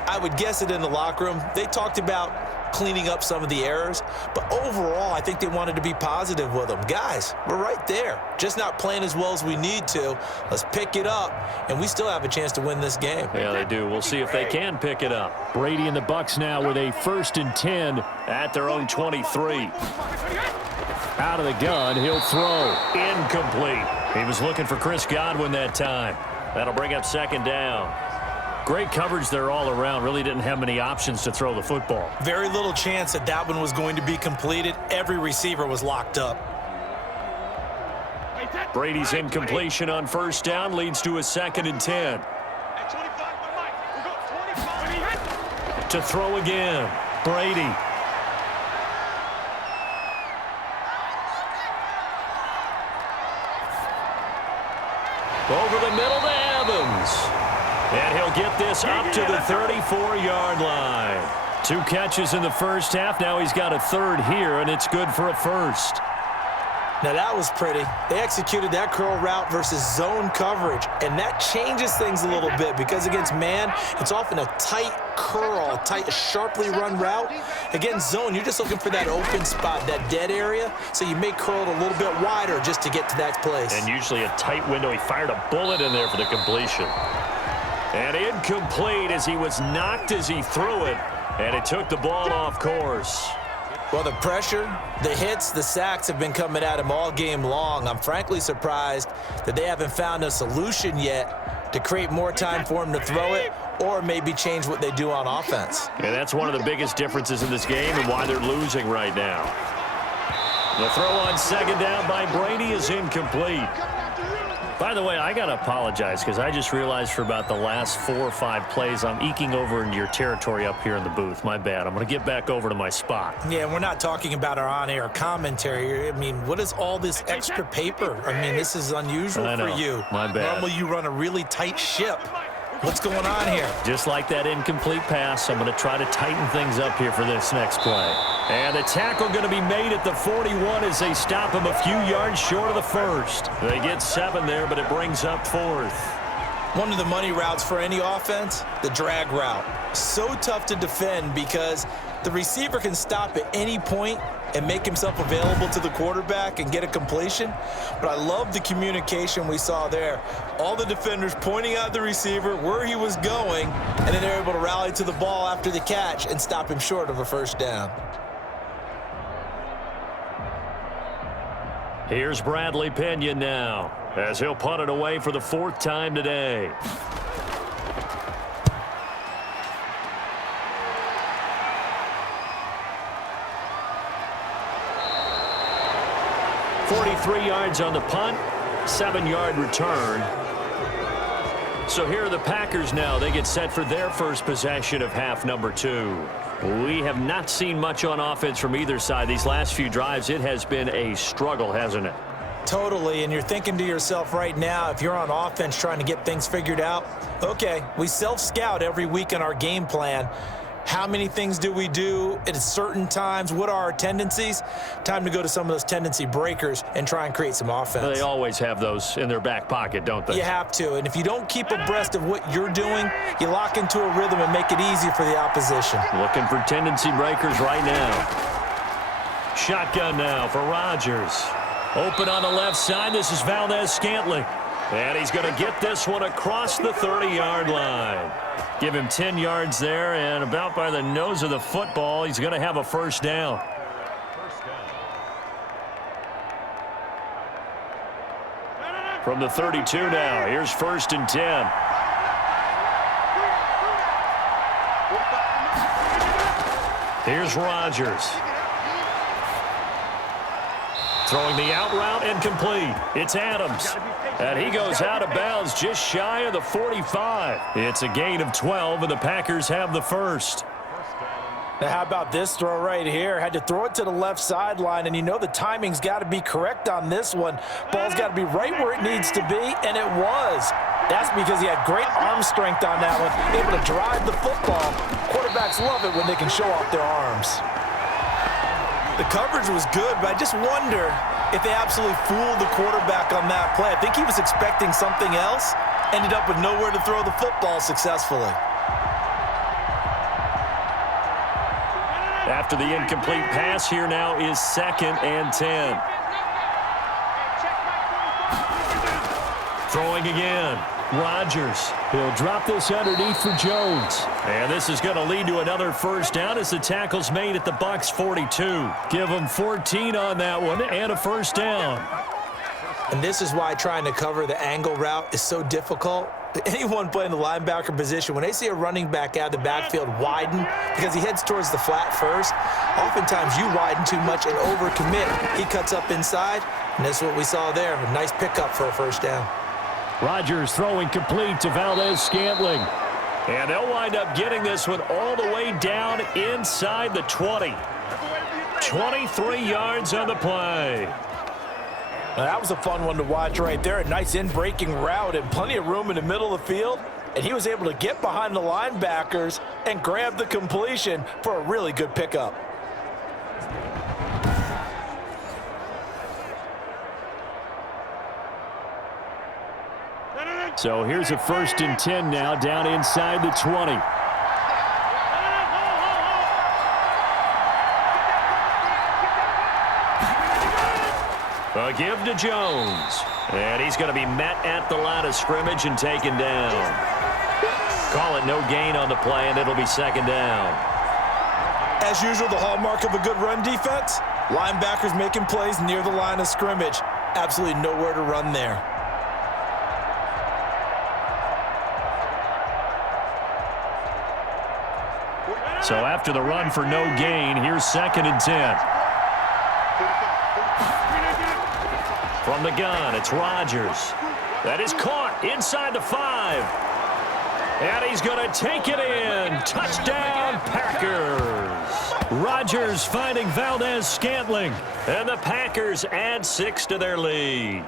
I would guess it in the locker room. They talked about cleaning up some of the errors, but overall, I think they wanted to be positive with them. Guys, we're right there. Just not playing as well as we need to. Let's pick it up, and we still have a chance to win this game. Yeah, they do. We'll see if they can pick it up. Brady and the Bucs now with a 1st and 10 at their own 23. Out of the gun, he'll throw. Incomplete. He was looking for Chris Godwin that time. That'll bring up 2nd down. Great coverage there all around. Really didn't have many options to throw the football. Very little chance that one was going to be completed. Every receiver was locked up. Brady's incompletion on 1st down leads to a 2nd and 10. To throw again. Brady. Over the middle to Evans. And he'll get this up to the 34-yard line. 2 catches in the first half. Now he's got a 3rd here, and it's good for a 1st. Now that was pretty. They executed that curl route versus zone coverage, and that changes things a little bit because against man, it's often a tight curl, a sharply run route. Against zone, you're just looking for that open spot, that dead area, so you may curl it a little bit wider just to get to that place. And usually a tight window. He fired a bullet in there for the completion. And incomplete as he was knocked as he threw it, and it took the ball off course. Well, the pressure, the hits, the sacks have been coming at him all game long. I'm frankly surprised that they haven't found a solution yet to create more time for him to throw it or maybe change what they do on offense. And that's one of the biggest differences in this game and why they're losing right now. The throw on 2nd down by Brady is incomplete. By the way, I got to apologize because I just realized for about the last 4 or 5 plays, I'm eking over into your territory up here in the booth. My bad. I'm going to get back over to my spot. Yeah, we're not talking about our on-air commentary. I mean, what is all this extra paper? I mean, this is unusual for you. My bad. Normally you run a really tight ship. What's going on here? Just like that incomplete pass, I'm going to try to tighten things up here for this next play. And the tackle going to be made at the 41 as they stop him a few yards short of the 1st. They get 7 there, but it brings up 4th. One of the money routes for any offense, the drag route. So tough to defend because the receiver can stop at any point and make himself available to the quarterback and get a completion. But I love the communication we saw there. All the defenders pointing out the receiver, where he was going, and then they're able to rally to the ball after the catch and stop him short of a 1st down. Here's Bradley Pinion now as he'll punt it away for the 4th time today. .43 yards on the punt, 7-yard return. So here are the Packers now. They get set for their first possession of half number 2. We have not seen much on offense from either side. These last few drives, it has been a struggle, hasn't it? Totally, and you're thinking to yourself right now, if you're on offense trying to get things figured out, okay, we self-scout every week in our game plan. How many things do we do at certain times? What are our tendencies? Time to go to some of those tendency breakers and try and create some offense. They always have those in their back pocket, don't they? You have to, and if you don't keep abreast of what you're doing, you lock into a rhythm and make it easy for the opposition. Looking for tendency breakers right now. Shotgun now for Rodgers. Open on the left side. This is Valdez-Scantling. And he's going to get this one across the 30-yard line. Give him 10 yards there, and about by the nose of the football, he's going to have a 1st down. From the 32 now, here's 1st and 10. Here's Rodgers. Throwing the out route incomplete. It's Adams. And he goes out of bounds just shy of the 45. It's a gain of 12, and the Packers have the 1st. Now, how about this throw right here? Had to throw it to the left sideline, and you know the timing's got to be correct on this one. Ball's got to be right where it needs to be, and it was. That's because he had great arm strength on that one, able to drive the football. Quarterbacks love it when they can show off their arms. The coverage was good, but I just wonder if they absolutely fooled the quarterback on that play. I think he was expecting something else, ended up with nowhere to throw the football successfully. After the incomplete pass, here now is 2nd and 10. Throwing again. Rodgers. He'll drop this underneath for Jones. And this is going to lead to another first down as the tackle's made at the Bucs 42. Give them 14 on that one and a first down. And this is why trying to cover the angle route is so difficult. Anyone playing the linebacker position, when they see a running back out of the backfield widen because he heads towards the flat first, oftentimes you widen too much and overcommit. He cuts up inside, and that's what we saw there. A nice pickup for a first down. Rodgers throwing complete to Valdez-Scantling. And they'll wind up getting this one all the way down inside the 20. 23 yards on the play. Now, that was a fun one to watch right there. A nice in-breaking route and plenty of room in the middle of the field. And he was able to get behind the linebackers and grab the completion for a really good pickup. So here's a 1st and 10 now down inside the 20. A give to Jones. And he's going to be met at the line of scrimmage and taken down. Call it no gain on the play, and it'll be 2nd down. As usual, the hallmark of a good run defense, linebackers making plays near the line of scrimmage. Absolutely nowhere to run there. So after the run for no gain, here's 2nd and 10. From the gun, it's Rodgers. That is caught inside the 5. And he's going to take it in. Touchdown, Packers. Rodgers finding Valdez-Scantling. And the Packers add 6 to their lead.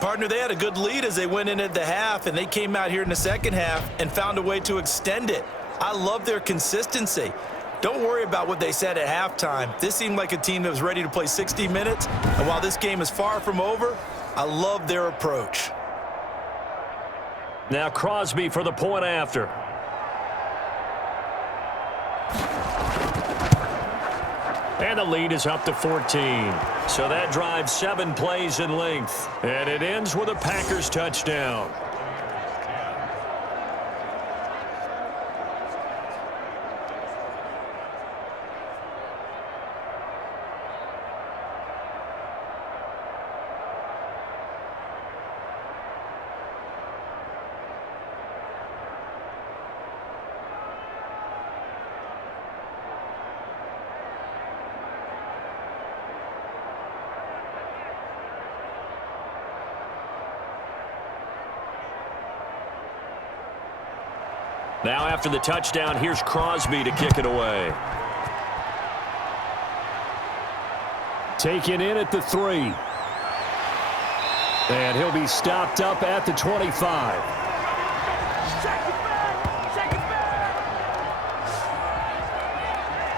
Partner, they had a good lead as they went in at the half, and they came out here in the second half and found a way to extend it. I love their consistency. Don't worry about what they said at halftime. This seemed like a team that was ready to play 60 minutes, and while this game is far from over, I love their approach. Now Crosby for the point after. And the lead is up to 14. So that drives 7 plays in length. And it ends with a Packers touchdown. Now after the touchdown, here's Crosby to kick it away. Taken in at the 3. And he'll be stopped up at the 25.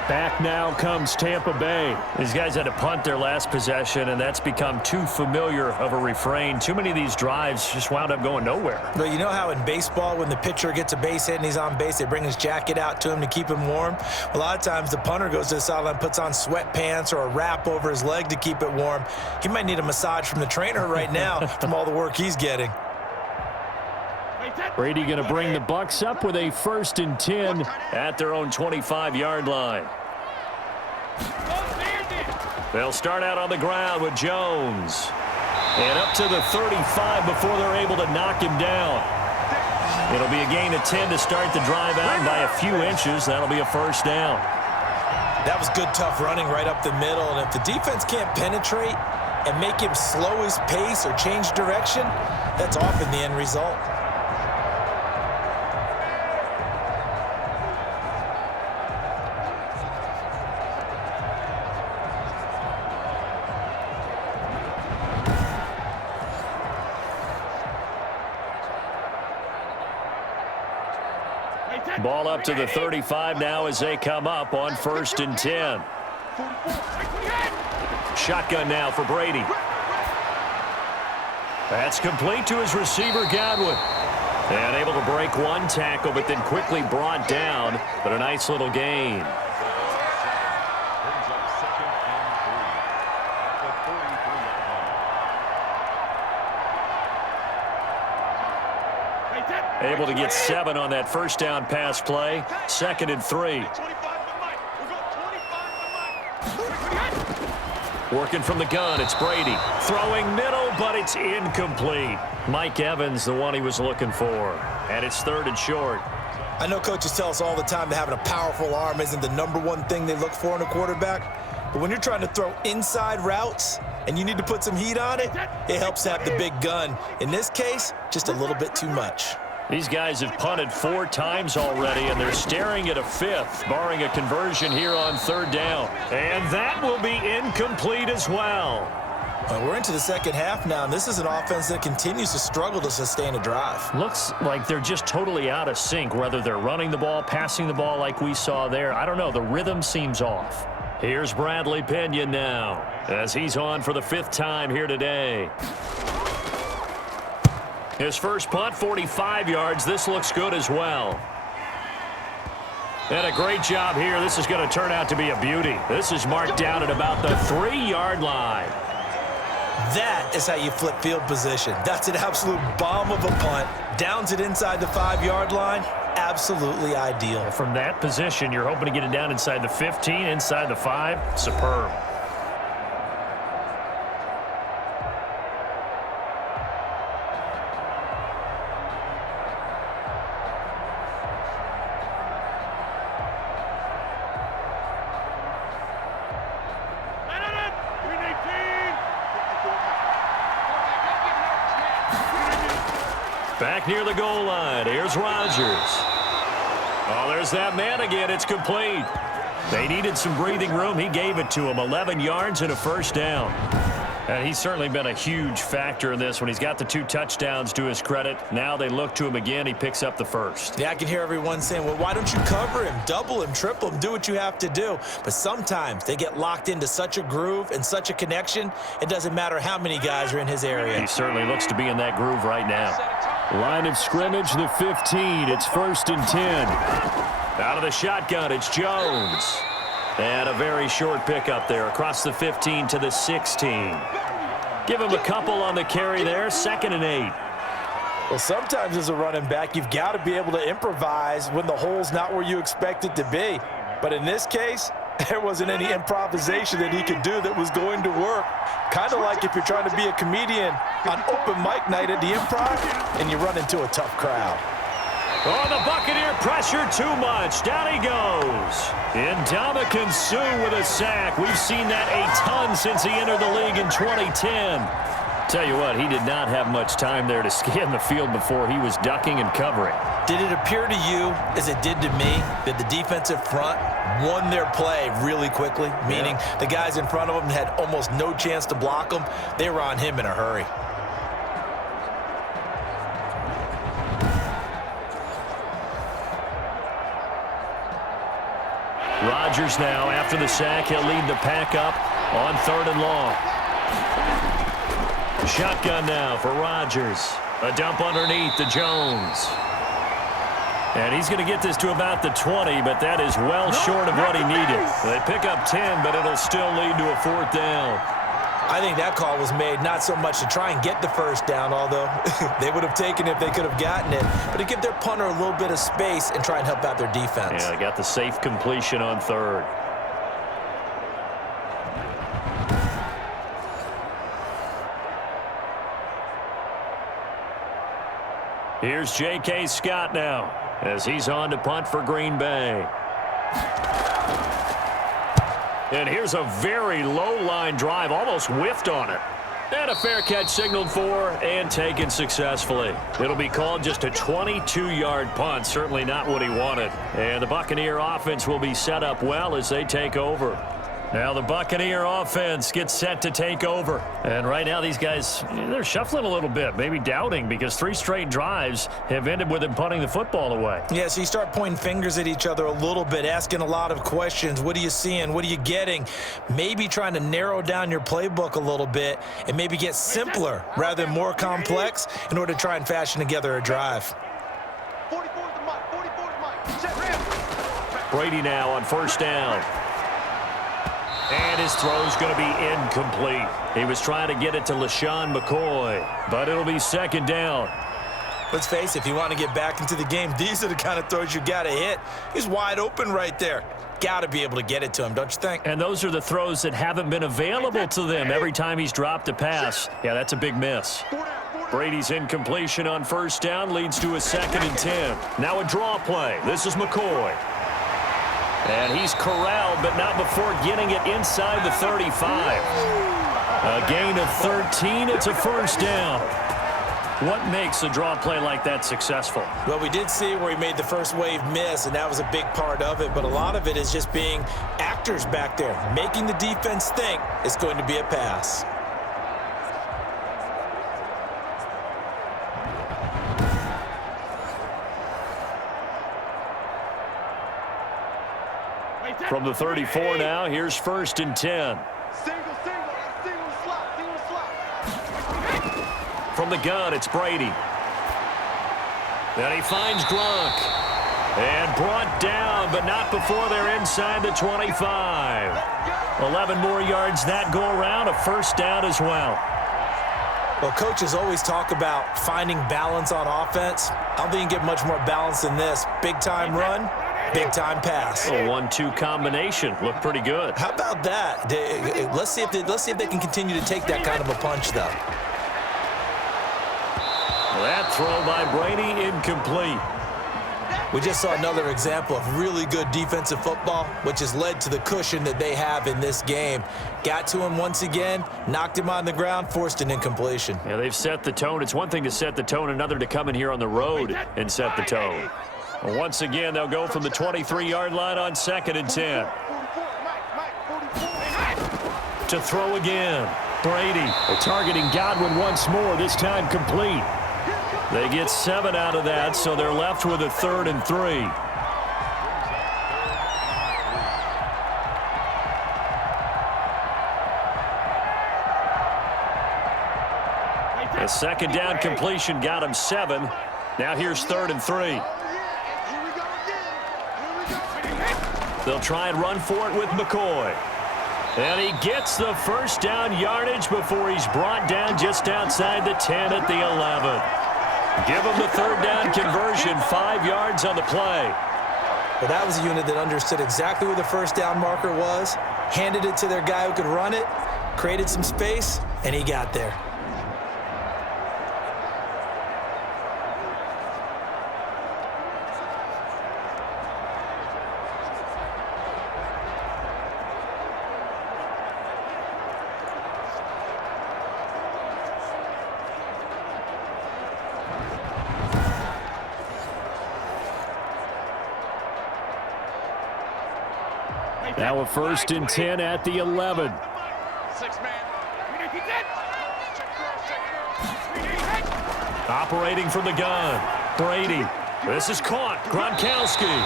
Back now comes Tampa Bay. These guys had to punt their last possession, and that's become too familiar of a refrain. Too many of these drives just wound up going nowhere. But you know how in baseball, when the pitcher gets a base hit and he's on base, they bring his jacket out to him to keep him warm? A lot of times the punter goes to the sideline, puts on sweatpants or a wrap over his leg to keep it warm. He might need a massage from the trainer right now from all the work he's getting. Brady going to bring the Bucs up with a 1st and 10 at their own 25-yard line. They'll start out on the ground with Jones. And up to the 35 before they're able to knock him down. It'll be a gain of 10 to start the drive out by a few inches. That'll be a first down. That was good, tough running right up the middle. And if the defense can't penetrate and make him slow his pace or change direction, that's often the end result. Ball up to the 35 now as they come up on 1st and 10. Shotgun now for Brady. That's complete to his receiver, Godwin. And able to break one tackle, but then quickly brought down. But a nice little gain. Able to get 7 on that first down pass play. 2nd and 3. Working from the gun, it's Brady. Throwing middle, but it's incomplete. Mike Evans, the one he was looking for. And it's 3rd and short. I know coaches tell us all the time that having a powerful arm isn't the #1 thing they look for in a quarterback. But when you're trying to throw inside routes and you need to put some heat on it, it helps to have the big gun. In this case, just a little bit too much. These guys have punted 4 times already, and they're staring at a 5th, barring a conversion here on 3rd down. And that will be incomplete as well. We're into the second half now, and this is an offense that continues to struggle to sustain a drive. Looks like they're just totally out of sync, whether they're running the ball, passing the ball like we saw there. I don't know. The rhythm seems off. Here's Bradley Pinion now as he's on for the 5th time here today. His first punt, 45 yards. This looks good as well. And a great job here. This is going to turn out to be a beauty. This is marked down at about the 3-yard line. That is how you flip field position. That's an absolute bomb of a punt. Downs it inside the 5-yard line. Absolutely ideal. From that position, you're hoping to get it down inside the 15, inside the 5. Superb. Back near the goal line. Here's Rodgers. Oh, there's that man again. It's complete. They needed some breathing room. He gave it to him. 11 yards and a first down. And he's certainly been a huge factor in this when he's got the 2 touchdowns to his credit. Now they look to him again. He picks up the first. Yeah, I can hear everyone saying, well, why don't you cover him, double him, triple him, do what you have to do. But sometimes they get locked into such a groove and such a connection, it doesn't matter how many guys are in his area. He certainly looks to be in that groove right now. Line of scrimmage, the 15. It's 1st and 10. Out of the shotgun, it's Jones. And a very short pickup there across the 15 to the 16. Give him a couple on the carry there. 2nd and 8. Well, sometimes as a running back, you've got to be able to improvise when the hole's not where you expect it to be. But in this case, there wasn't any improvisation that he could do that was going to work. Kind of like if you're trying to be a comedian on open mic night at the Improv and you run into a tough crowd. Oh, the Buccaneer pressure too much. Down he goes. Ndamukong Suh with a sack. We've seen that a ton since he entered the league in 2010. Tell you what, he did not have much time there to scan the field before he was ducking and covering. Did it appear to you, as it did to me, that the defensive front won their play really quickly? Meaning the guys in front of them had almost no chance to block them. They were on him in a hurry. Rodgers now, after the sack, he'll lead the pack up on 3rd and long. Shotgun now for Rodgers. A dump underneath to Jones. And he's going to get this to about the 20, but that is well short of what he needed. They pick up 10, but it'll still lead to a 4th down. I think that call was made not so much to try and get the first down, although they would have taken it if they could have gotten it, but to give their punter a little bit of space and try and help out their defense. Yeah, they got the safe completion on 3rd. Here's J.K. Scott now as he's on to punt for Green Bay. And here's a very low-line drive, almost whiffed on it. And a fair catch signaled for and taken successfully. It'll be called just a 22-yard punt, certainly not what he wanted. And the Buccaneer offense will be set up well as they take over. Now the Buccaneer offense gets set to take over. And right now these guys, they're shuffling a little bit, maybe doubting, because 3 straight drives have ended with them punting the football away. Yeah, so you start pointing fingers at each other a little bit, asking a lot of questions. What are you seeing? What are you getting? Maybe trying to narrow down your playbook a little bit and maybe get simpler rather than more complex in order to try and fashion together a drive. Brady now on first down. And his throw's going to be incomplete. He was trying to get it to LaShawn McCoy, but it'll be second down. Let's face it, if you want to get back into the game, these are the kind of throws you got to hit. He's wide open right there. Got to be able to get it to him, don't you think? And those are the throws that haven't been available to them every time he's dropped a pass. Yeah, that's a big miss. Brady's incompletion on first down leads to a 2nd and 10. Now a draw play. This is McCoy. And he's corralled, but not before getting it inside the 35. A gain of 13. It's a first down. What makes a draw play like that successful? Well, we did see where he made the first wave miss, and that was a big part of it. But a lot of it is just being actors back there, making the defense think it's going to be a pass. From the 34 now, here's 1st and 10. From the gun, it's Brady. Then he finds Gronk. And brought down, but not before they're inside the 25. 11 more yards that go around, a first down as well. Well, coaches always talk about finding balance on offense. I don't think you can get much more balance than this. Big-time run, big-time pass. A 1-2 combination. Looked pretty good. How about that? Let's see if they can continue to take that kind of a punch, though. That throw by Brady incomplete. We just saw another example of really good defensive football, which has led to the cushion that they have in this game. Got to him once again, knocked him on the ground, forced an incompletion. Yeah, they've set the tone. It's one thing to set the tone, another to come in here on the road and set the tone. Well, once again, they'll go from the 23-yard line on 2nd and 10. To throw again. Brady targeting Godwin once more, this time complete. They get 7 out of that, so they're left with a 3rd and 3. A 2nd down completion got him 7. Now here's 3rd and 3. They'll try and run for it with McCoy. And he gets the first down yardage before he's brought down just outside the 10 at the 11. Give him the 3rd down conversion, 5 yards on the play. Well, that was a unit that understood exactly where the first down marker was, handed it to their guy who could run it, created some space, and he got there. Now a 1st and 10 at the 11. Operating from the gun. Brady. This is caught. Gronkowski.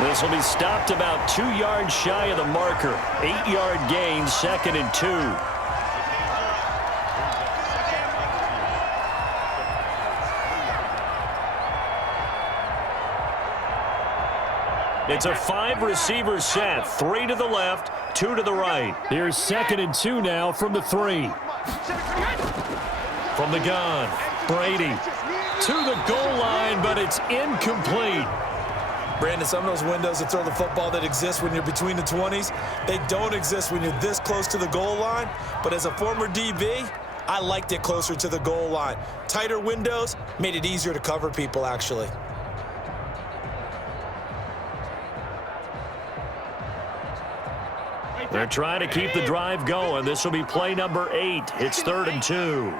This will be stopped about 2 yards shy of the marker. 8-yard gain, 2nd and 2. It's a 5-receiver set, 3 to the left, 2 to the right. Here's 2nd and 2 now from the 3. From the gun, Brady to the goal line, but it's incomplete. Brandon, some of those windows to throw the football that exist when you're between the 20s, they don't exist when you're this close to the goal line. But as a former DB, I liked it closer to the goal line. Tighter windows made it easier to cover people, actually. They're trying to keep the drive going. This will be play number 8. It's 3rd and 2.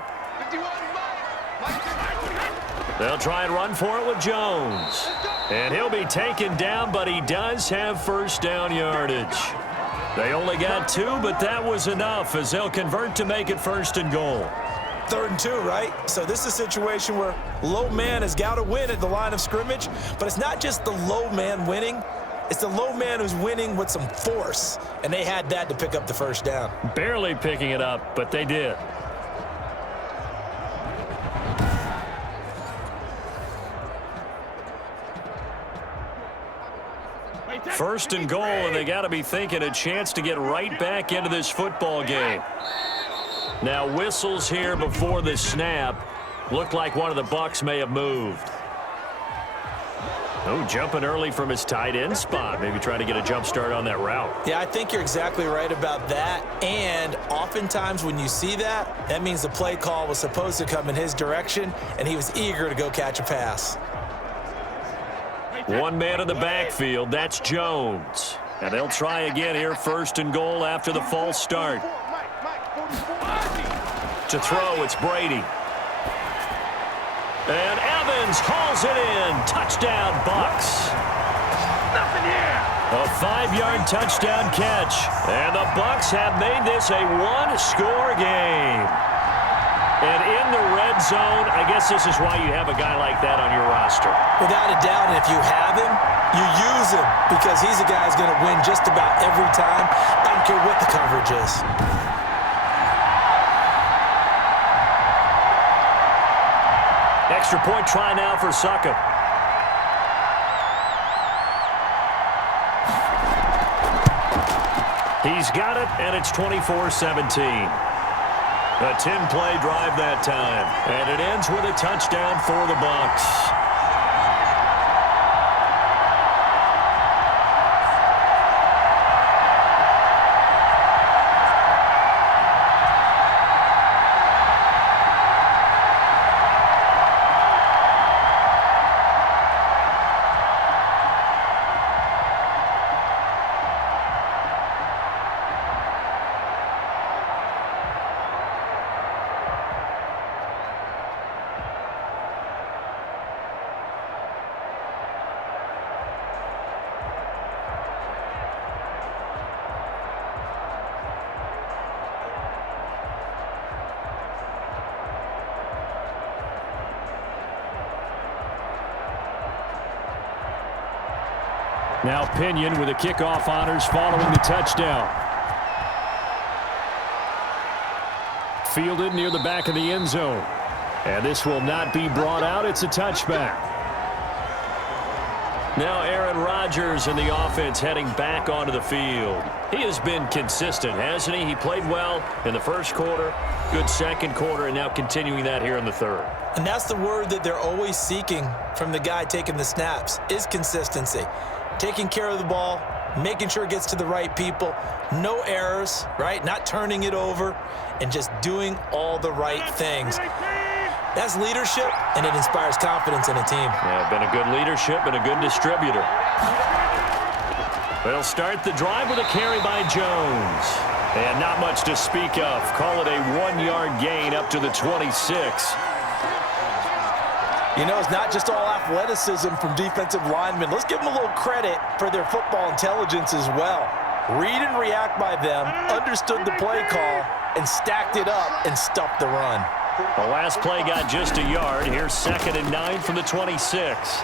They'll try and run for it with Jones. And he'll be taken down, but he does have first down yardage. They only got 2, but that was enough as they'll convert to make it 1st and goal. 3rd and 2, right? So this is a situation where low man has got to win at the line of scrimmage, but it's not just the low man winning. It's the low man who's winning with some force, and they had that to pick up the 1st down. Barely picking it up, but they did. First and goal, and they got to be thinking a chance to get right back into this football game. Now whistles here before the snap. Looked like one of the Bucs may have moved. Oh, jumping early from his tight end spot. Maybe try to get a jump start on that route. Yeah, I think you're exactly right about that. And oftentimes when you see that, that means the play call was supposed to come in his direction, and he was eager to go catch a pass. One man in the backfield, that's Jones. And they'll try again here, 1st and goal after the false start. To throw, it's Brady. And Evans hauls it in. Touchdown, Bucs. Nothing here. A 5-yard touchdown catch. And the Bucs have made this a 1-score game. And in the red zone, I guess this is why you have a guy like that on your roster. Without a doubt, and if you have him, you use him because he's a guy who's going to win just about every time. I don't care what the coverage is. Extra point try now for Suckup. He's got it, and it's 24-17. A 10-play drive that time, and it ends with a touchdown for the Bucs. Now Pinion with the kickoff honors following the touchdown. Fielded near the back of the end zone. And this will not be brought out. It's a touchback. Now Aaron Rodgers and the offense heading back onto the field. He has been consistent, hasn't he? He played well in the 1st quarter, good 2nd quarter, and now continuing that here in the 3rd. And that's the word that they're always seeking from the guy taking the snaps is consistency. Taking care of the ball, making sure it gets to the right people, no errors, right? Not turning it over, and just doing all the right things. That's leadership, and it inspires confidence in a team. Yeah, been a good leadership and a good distributor. They'll start the drive with a carry by Jones. And not much to speak of. Call it a 1-yard gain up to the 26. You know, it's not just all athleticism from defensive linemen. Let's give them a little credit for their football intelligence as well. Read and react by them, understood the play call, and stacked it up and stuffed the run. The last play got just a yard. Here's 2nd and 9 from the 26.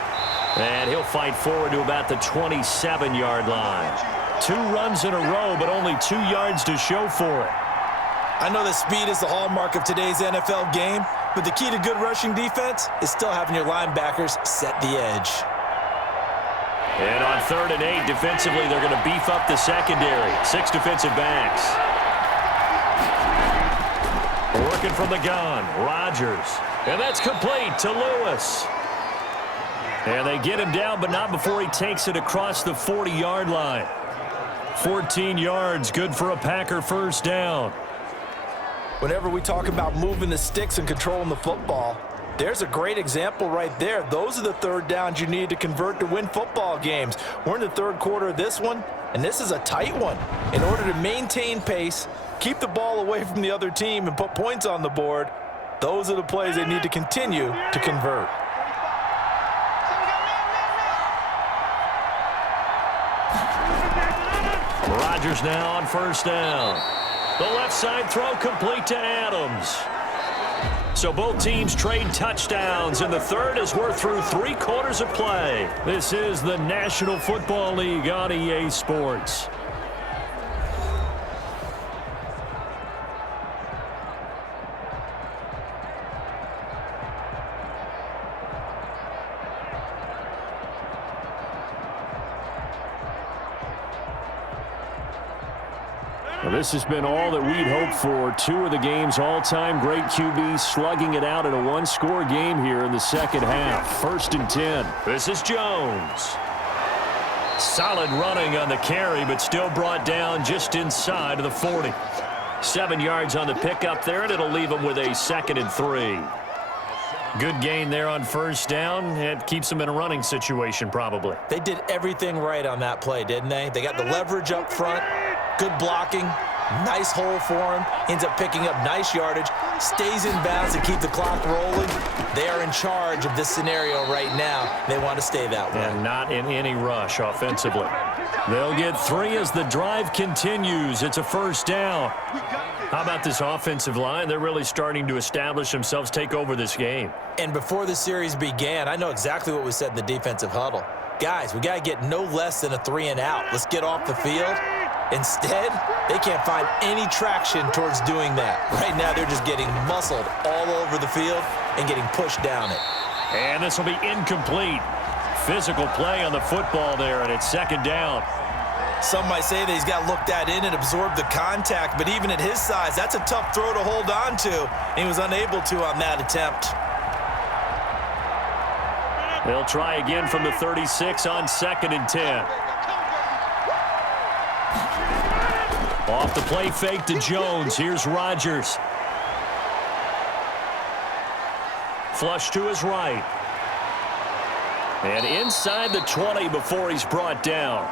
And he'll fight forward to about the 27-yard line. 2 runs in a row, but only 2 yards to show for it. I know that speed is the hallmark of today's NFL game, but the key to good rushing defense is still having your linebackers set the edge. And on 3rd and 8, defensively, they're going to beef up the secondary. 6 defensive backs. Working from the gun, Rodgers. And that's complete to Lewis. And they get him down, but not before he takes it across the 40-yard line. 14 yards, good for a Packer 1st down. Whenever we talk about moving the sticks and controlling the football, there's a great example right there. Those are the 3rd downs you need to convert to win football games. We're in the 3rd quarter of this one, and this is a tight one. In order to maintain pace, keep the ball away from the other team, and put points on the board, those are the plays they need to continue to convert. Rodgers now on first down. The left side throw complete to Adams. So both teams trade touchdowns, and the third as we're through 3 quarters of play. This is the National Football League on EA Sports. Well, this has been all that we'd hoped for. 2 of the game's all-time great QBs slugging it out in a 1-score game here in the second half. 1st and 10. This is Jones. Solid running on the carry, but still brought down just inside of the 40. 7 yards on the pickup there, and it'll leave him with a 2nd and 3. Good gain there on first down. It keeps them in a running situation, probably. They did everything right on that play, didn't they? They got the leverage up front. Good blocking, nice hole for him, ends up picking up nice yardage, stays in bounds to keep the clock rolling. They are in charge of this scenario right now. They want to stay that way. And not in any rush offensively. They'll get 3 as the drive continues. It's a first down. How about this offensive line? They're really starting to establish themselves, take over this game. And before the series began, I know exactly what was said in the defensive huddle. Guys, we got to get no less than a 3 and out. Let's get off the field. Instead, they can't find any traction towards doing that. Right now, they're just getting muscled all over the field and getting pushed down it. And this will be incomplete. Physical play on the football there, and it's 2nd down. Some might say that he's got looked at in and absorbed the contact, but even at his size, that's a tough throw to hold on to. He was unable to on that attempt. They'll try again from the 36 on 2nd and 10. Off the play fake to Jones. Here's Rodgers. Flush to his right. And inside the 20 before he's brought down.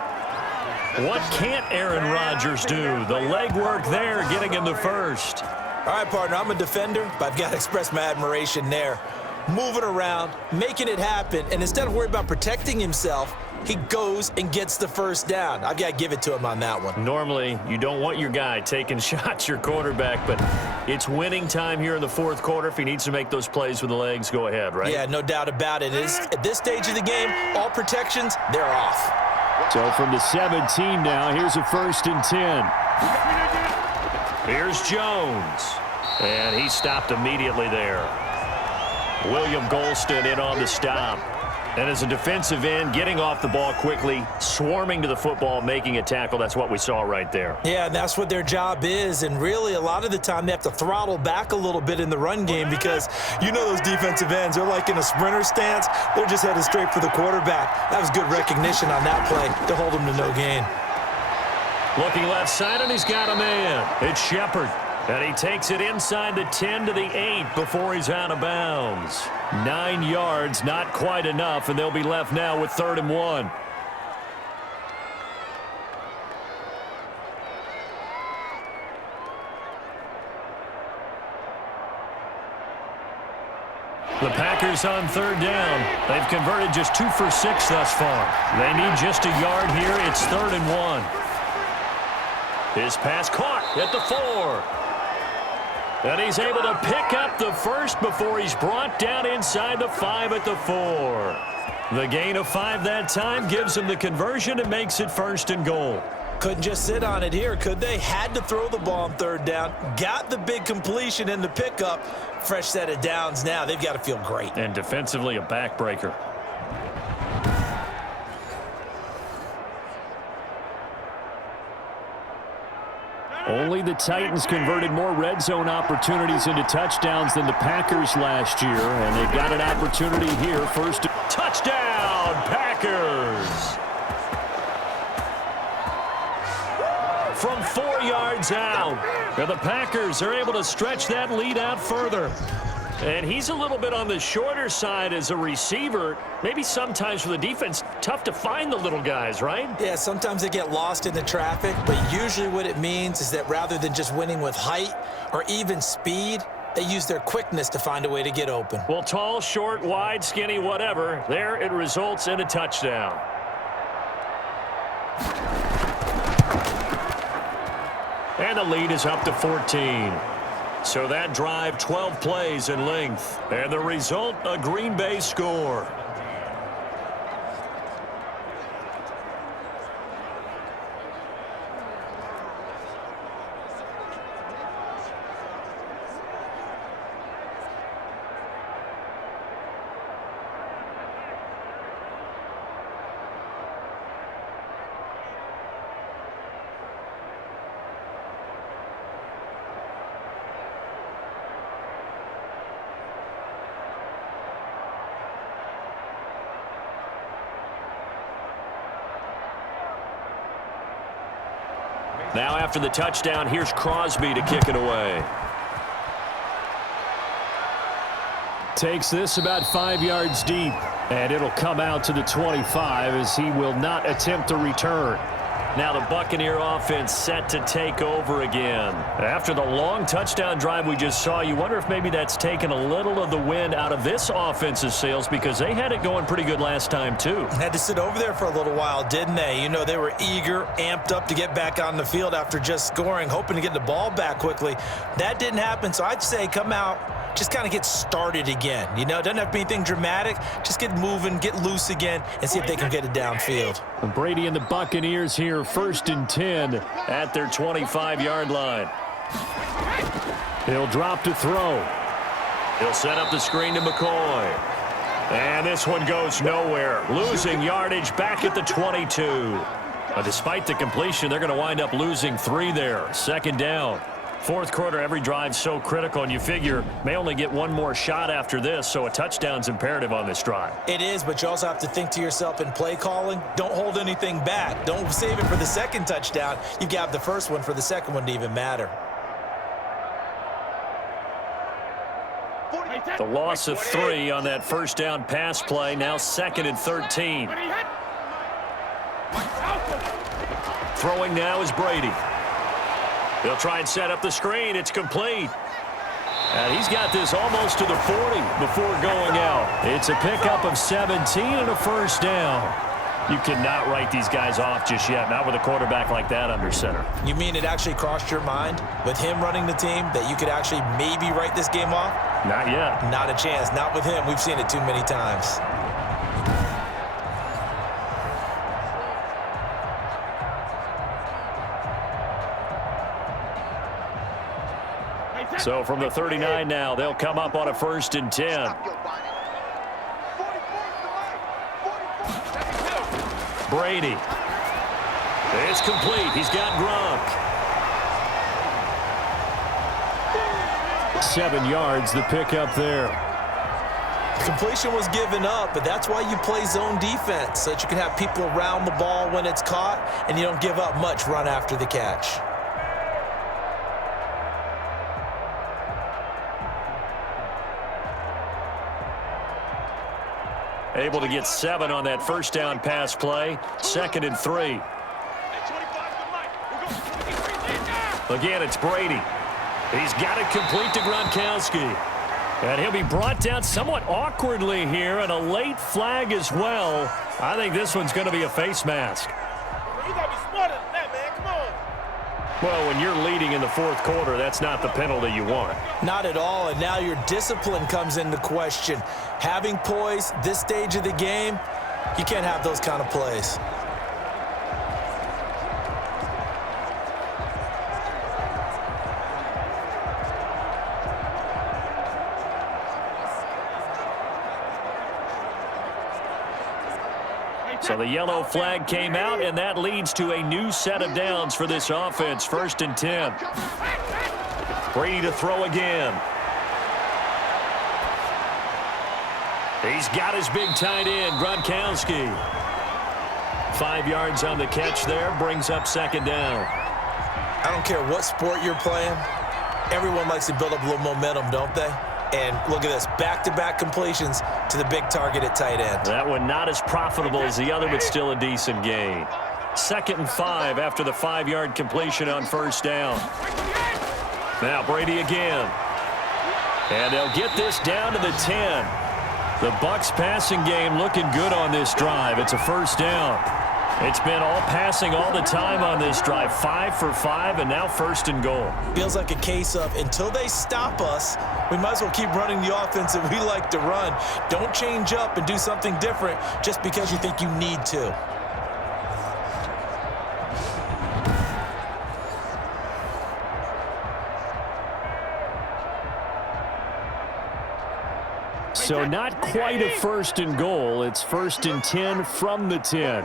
What can't Aaron Rodgers do? The legwork there getting him the first. All right, partner, I'm a defender, but I've got to express my admiration there. Moving around, making it happen, and instead of worrying about protecting himself, he goes and gets the first down. I've got to give it to him on that one. Normally, you don't want your guy taking shots, your quarterback, but it's winning time here in the 4th quarter. If he needs to make those plays with the legs, go ahead, right? Yeah, no doubt about it. At this stage of the game, all protections, they're off. So from the 17 now, here's a 1st and 10. Here's Jones. And he stopped immediately there. William Golston in on the stop. And as a defensive end, getting off the ball quickly, swarming to the football, making a tackle. That's what we saw right there. Yeah, and that's what their job is. And really, a lot of the time, they have to throttle back a little bit in the run game because you know those defensive ends, they're like in a sprinter stance. They're just headed straight for the quarterback. That was good recognition on that play to hold him to no gain. Looking left side, and he's got a man. It's Shepard. And he takes it inside the 10 to the 8 before he's out of bounds. 9 yards, not quite enough, and they'll be left now with 3rd and 1. The Packers on 3rd down. They've converted just 2 for 6 thus far. They need just a yard here. It's 3rd and 1. His pass caught at the 4. And he's able to pick up the first before he's brought down inside the 5 at the 4. The gain of 5 that time gives him the conversion and makes it 1st and goal. Couldn't just sit on it here, could they? Had to throw the ball on 3rd down. Got the big completion in the pickup. Fresh set of downs now. They've got to feel great. And defensively, a backbreaker. Only the Titans converted more red zone opportunities into touchdowns than the Packers last year, and they've got an opportunity here. First touchdown, Packers! From 4 yards out, and the Packers are able to stretch that lead out further. And he's a little bit on the shorter side as a receiver. Maybe sometimes for the defense, tough to find the little guys, right? Yeah, sometimes they get lost in the traffic, but usually what it means is that rather than just winning with height or even speed, they use their quickness to find a way to get open. Well, tall, short, wide, skinny, whatever, there it results in a touchdown. And the lead is up to 14. So that drive, 12 plays in length. And the result, a Green Bay score. Now after the touchdown, here's Crosby to kick it away. Takes this about 5 yards deep, and it'll come out to the 25 as he will not attempt to return. Now the Buccaneer offense set to take over again. After the long touchdown drive we just saw, you wonder if maybe that's taken a little of the wind out of this offense's sails because they had it going pretty good last time too. Had to sit over there for a little while, didn't they? You know, they were eager, amped up to get back on the field after just scoring, hoping to get the ball back quickly. That didn't happen, so I'd say come out, just kind of get started again. You know, it doesn't have to be anything dramatic. Just get moving, get loose again, and see if they can get it downfield. Brady and the Buccaneers here, 1st and 10 at their 25-yard line. He'll drop to throw. He'll set up the screen to McCoy. And this one goes nowhere. Losing yardage back at the 22. Despite the completion, they're going to wind up losing 3 there. 2nd down. 4th quarter, every drive so critical, and you figure may only get one more shot after this, so a touchdown's imperative on this drive. It is, but you also have to think to yourself in play calling, don't hold anything back. Don't save it for the 2nd touchdown. You've got the 1st one for the 2nd one to even matter. The loss of 3 on that 1st down pass play, now 2nd and 13. Throwing now is Brady. He'll try and set up the screen. It's complete. And he's got this almost to the 40 before going out. It's a pickup of 17 and a 1st down. You cannot write these guys off just yet, not with a quarterback like that under center. You mean it actually crossed your mind with him running the team that you could actually maybe write this game off? Not yet. Not a chance. Not with him. We've seen it too many times. So from the 39 now, they'll come up on a 1st and 10. Brady. It's complete. He's got Gronk. 7 yards, the pickup there. Completion was given up, but that's why you play zone defense, so that you can have people around the ball when it's caught, and you don't give up much run after the catch. Able to get 7 on that 1st down pass play. 2nd and 3. Again, it's Brady. He's got it complete to Gronkowski. And he'll be brought down somewhat awkwardly here, and a late flag as well. I think this one's going to be a face mask. You got to be smarter than that, man. Come on. Well, when you're leading in the 4th quarter, that's not the penalty you want. Not at all, and now your discipline comes into question. Having poise this stage of the game, you can't have those kind of plays. So the yellow flag came out, and that leads to a new set of downs for this offense. 1st and 10. Brady to throw again. He's got his big tight end, Gronkowski. 5 yards on the catch there, brings up 2nd down. I don't care what sport you're playing. Everyone likes to build up a little momentum, don't they? And look at this, back-to-back completions to the big target at tight end. That one not as profitable as the other, but still a decent gain. 2nd and 5 after the 5-yard completion on 1st down. Now Brady again. And they'll get this down to the 10. The Bucs passing game looking good on this drive. It's a 1st down. It's been all passing all the time on this drive. 5 for 5, and now 1st and goal. Feels like a case of until they stop us, we might as well keep running the offense that we like to run. Don't change up and do something different just because you think you need to. So not quite a 1st and goal. It's 1st and 10 from the 10.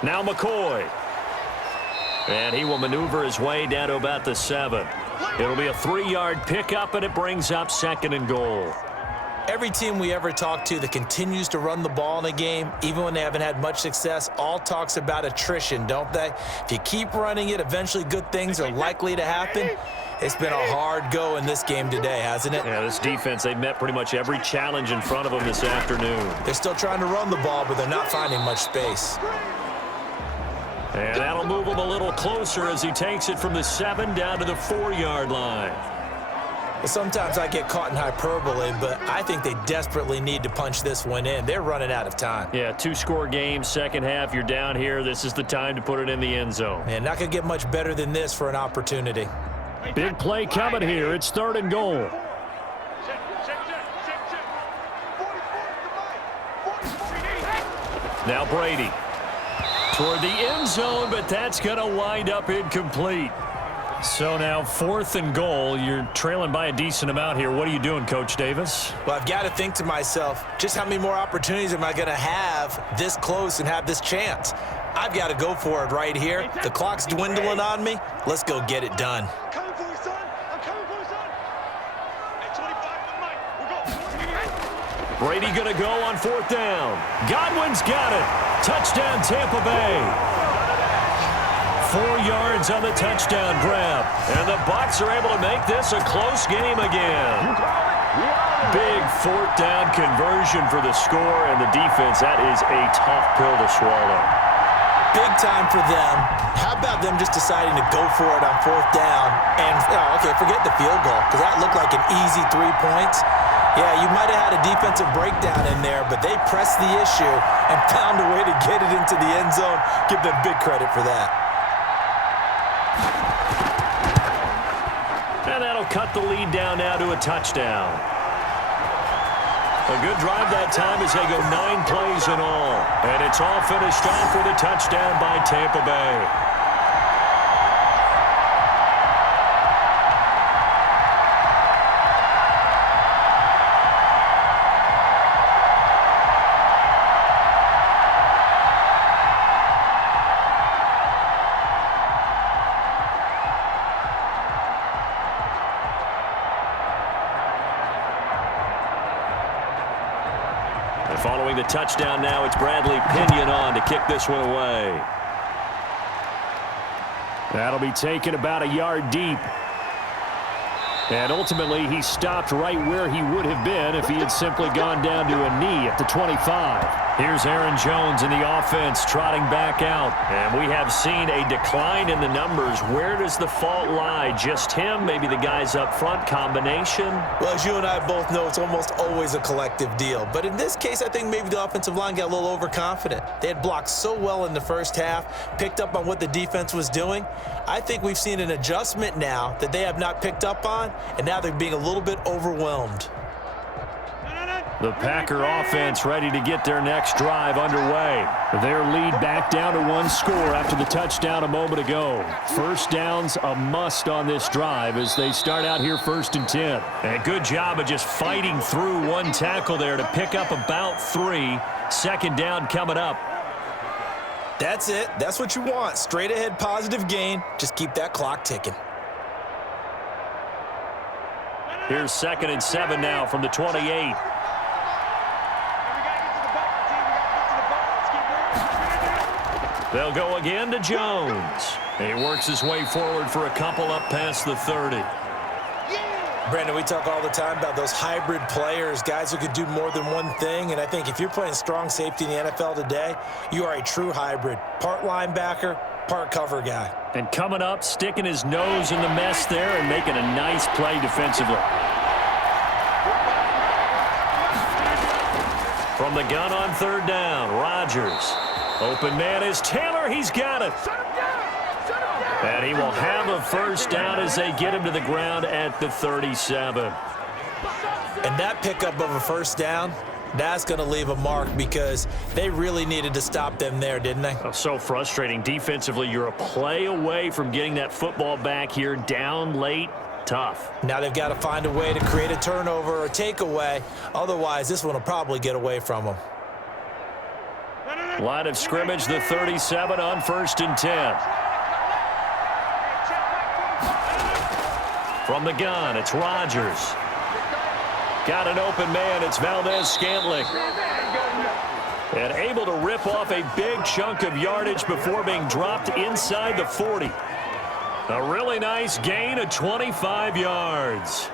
Now McCoy. And he will maneuver his way down to about the 7. It'll be a 3-yard pickup, and it brings up 2nd and goal. Every team we ever talk to that continues to run the ball in a game, even when they haven't had much success, all talks about attrition, don't they? If you keep running it, eventually good things are likely to happen. It's been a hard go in this game today, hasn't it? Yeah, this defense, they've met pretty much every challenge in front of them this afternoon. They're still trying to run the ball, but they're not finding much space. And that'll move him a little closer as he takes it from the 7 down to the 4-yard line. Well, sometimes I get caught in hyperbole, but I think they desperately need to punch this one in. They're running out of time. Yeah, 2-score game, second half, you're down here. This is the time to put it in the end zone. Man, not going to get much better than this for an opportunity. Big play coming here. It's 3rd and goal. Now Brady toward the end zone, but that's going to wind up incomplete. So now 4th and goal. You're trailing by a decent amount here. What are you doing, Coach Davis? Well, I've got to think to myself, just how many more opportunities am I going to have this close and have this chance? I've got to go for it right here. The clock's dwindling on me. Let's go get it done. Brady going to go on 4th down. Godwin's got it. Touchdown, Tampa Bay. 4 yards on the touchdown grab. And the Bucs are able to make this a close game again. Big 4th down conversion for the score, and the defense, that is a tough pill to swallow. Big time for them. How about them just deciding to go for it on 4th down? And, okay, forget the field goal, because that looked like an easy 3 points. Yeah, you might have had a defensive breakdown in there, but they pressed the issue and found a way to get it into the end zone. Give them big credit for that. And that'll cut the lead down now to a touchdown. A good drive that time as they go 9 plays in all. And it's all finished off with a touchdown by Tampa Bay. Following the touchdown now, it's Bradley Pinion on to kick this one away. That'll be taken about a yard deep. And ultimately, he stopped right where he would have been if he had simply gone down to a knee at the 25. Here's Aaron Jones in the offense trotting back out. And we have seen a decline in the numbers. Where does the fault lie? Just him? Maybe the guys up front? Combination? Well, as you and I both know, it's almost always a collective deal. But in this case, I think maybe the offensive line got a little overconfident. They had blocked so well in the first half, picked up on what the defense was doing. I think we've seen an adjustment now that they have not picked up on, and now they're being a little bit overwhelmed. The Packer offense ready to get their next drive underway. Their lead back down to 1 score after the touchdown a moment ago. First downs a must on this drive as they start out here 1st and 10. And a good job of just fighting through one tackle there to pick up about 3. 2nd down coming up. That's it. That's what you want. Straight ahead positive gain. Just keep that clock ticking. Here's 2nd and 7 now from the 28. They'll go again to Jones. He works his way forward for a couple up past the 30. Brandon, we talk all the time about those hybrid players, guys who could do more than one thing. And I think if you're playing strong safety in the NFL today, you are a true hybrid. Part linebacker, part cover guy. And coming up, sticking his nose in the mess there and making a nice play defensively. From the gun on third down, Rodgers. Open man is Taylor. He's got it. And he will have a first down as they get him to the ground at the 37. And that pickup of a first down, that's going to leave a mark because they really needed to stop them there, didn't they? Oh, so frustrating. Defensively, you're a play away from getting that football back here down late. Tough. Now they've got to find a way to create a turnover or takeaway. Otherwise, this one will probably get away from them. Line of scrimmage, the 37 on 1st and 10. From the gun, it's Rodgers. Got an open man, it's Valdez-Scantling. And able to rip off a big chunk of yardage before being dropped inside the 40. A really nice gain of 25 yards.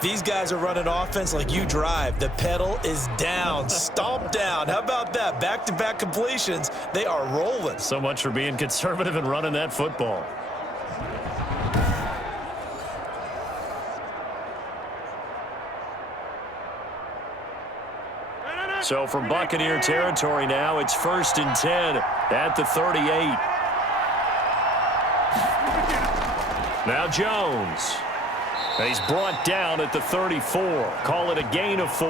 These guys are running offense like you drive. The pedal is down, stomp down. How about that? Back-to-back completions. They are rolling. So much for being conservative and running that football. So from Buccaneer territory now, it's 1st and 10 at the 38. Now Jones. He's brought down at the 34. Call it a gain of 4.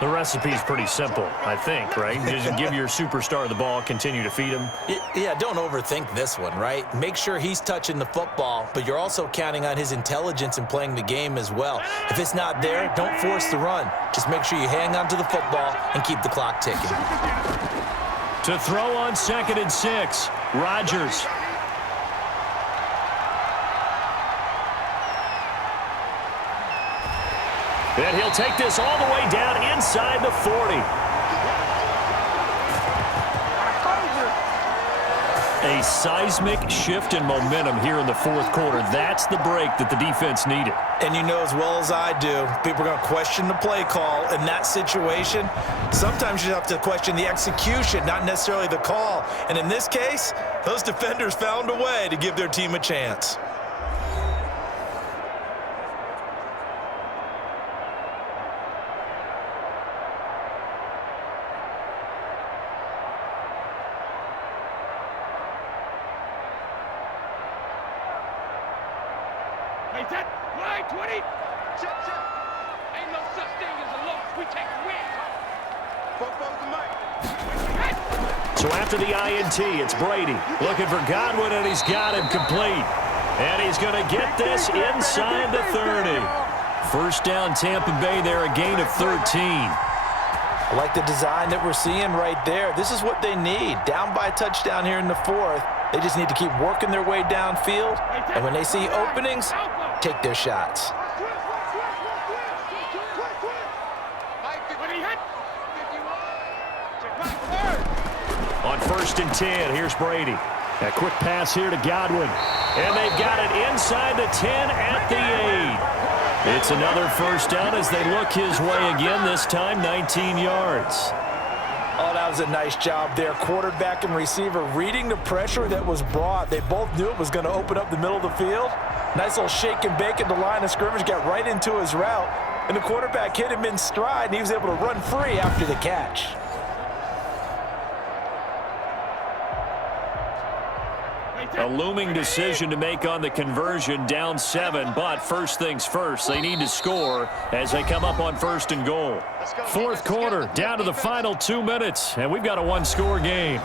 The recipe's pretty simple, I think, right? Just give your superstar the ball, continue to feed him. Yeah, don't overthink this one, right? Make sure he's touching the football, but you're also counting on his intelligence in playing the game as well. If it's not there, don't force the run. Just make sure you hang on to the football and keep the clock ticking. To throw on 2nd and 6, Rodgers. And he'll take this all the way down inside the 40. A seismic shift in momentum here in the 4th quarter. That's the break that the defense needed. And you know as well as I do, people are going to question the play call in that situation. Sometimes you have to question the execution, not necessarily the call. And in this case, those defenders found a way to give their team a chance. Line 20. Ain't no such thing as a loss. We take a win. So after the INT, it's Brady looking for Godwin, and he's got him complete. And he's going to get this inside the 30. First down, Tampa Bay there, a gain of 13. I like the design that we're seeing right there. This is what they need. Down by a touchdown here in the 4th. They just need to keep working their way downfield. And when they see openings, take their shots. On 1st and 10, here's Brady. A quick pass here to Godwin. And they've got it inside the 10 at the 8. It's another first down as they look his way again, this time 19 yards. Oh, that was a nice job there. Quarterback and receiver reading the pressure that was brought. They both knew it was going to open up the middle of the field. Nice little shake and bake at the line of scrimmage, got right into his route. And the quarterback hit him in stride, and he was able to run free after the catch. A looming decision to make on the conversion, down 7, but first things first, they need to score as they come up on 1st and goal. 4th quarter, down to the final 2 minutes, and we've got a one-score game.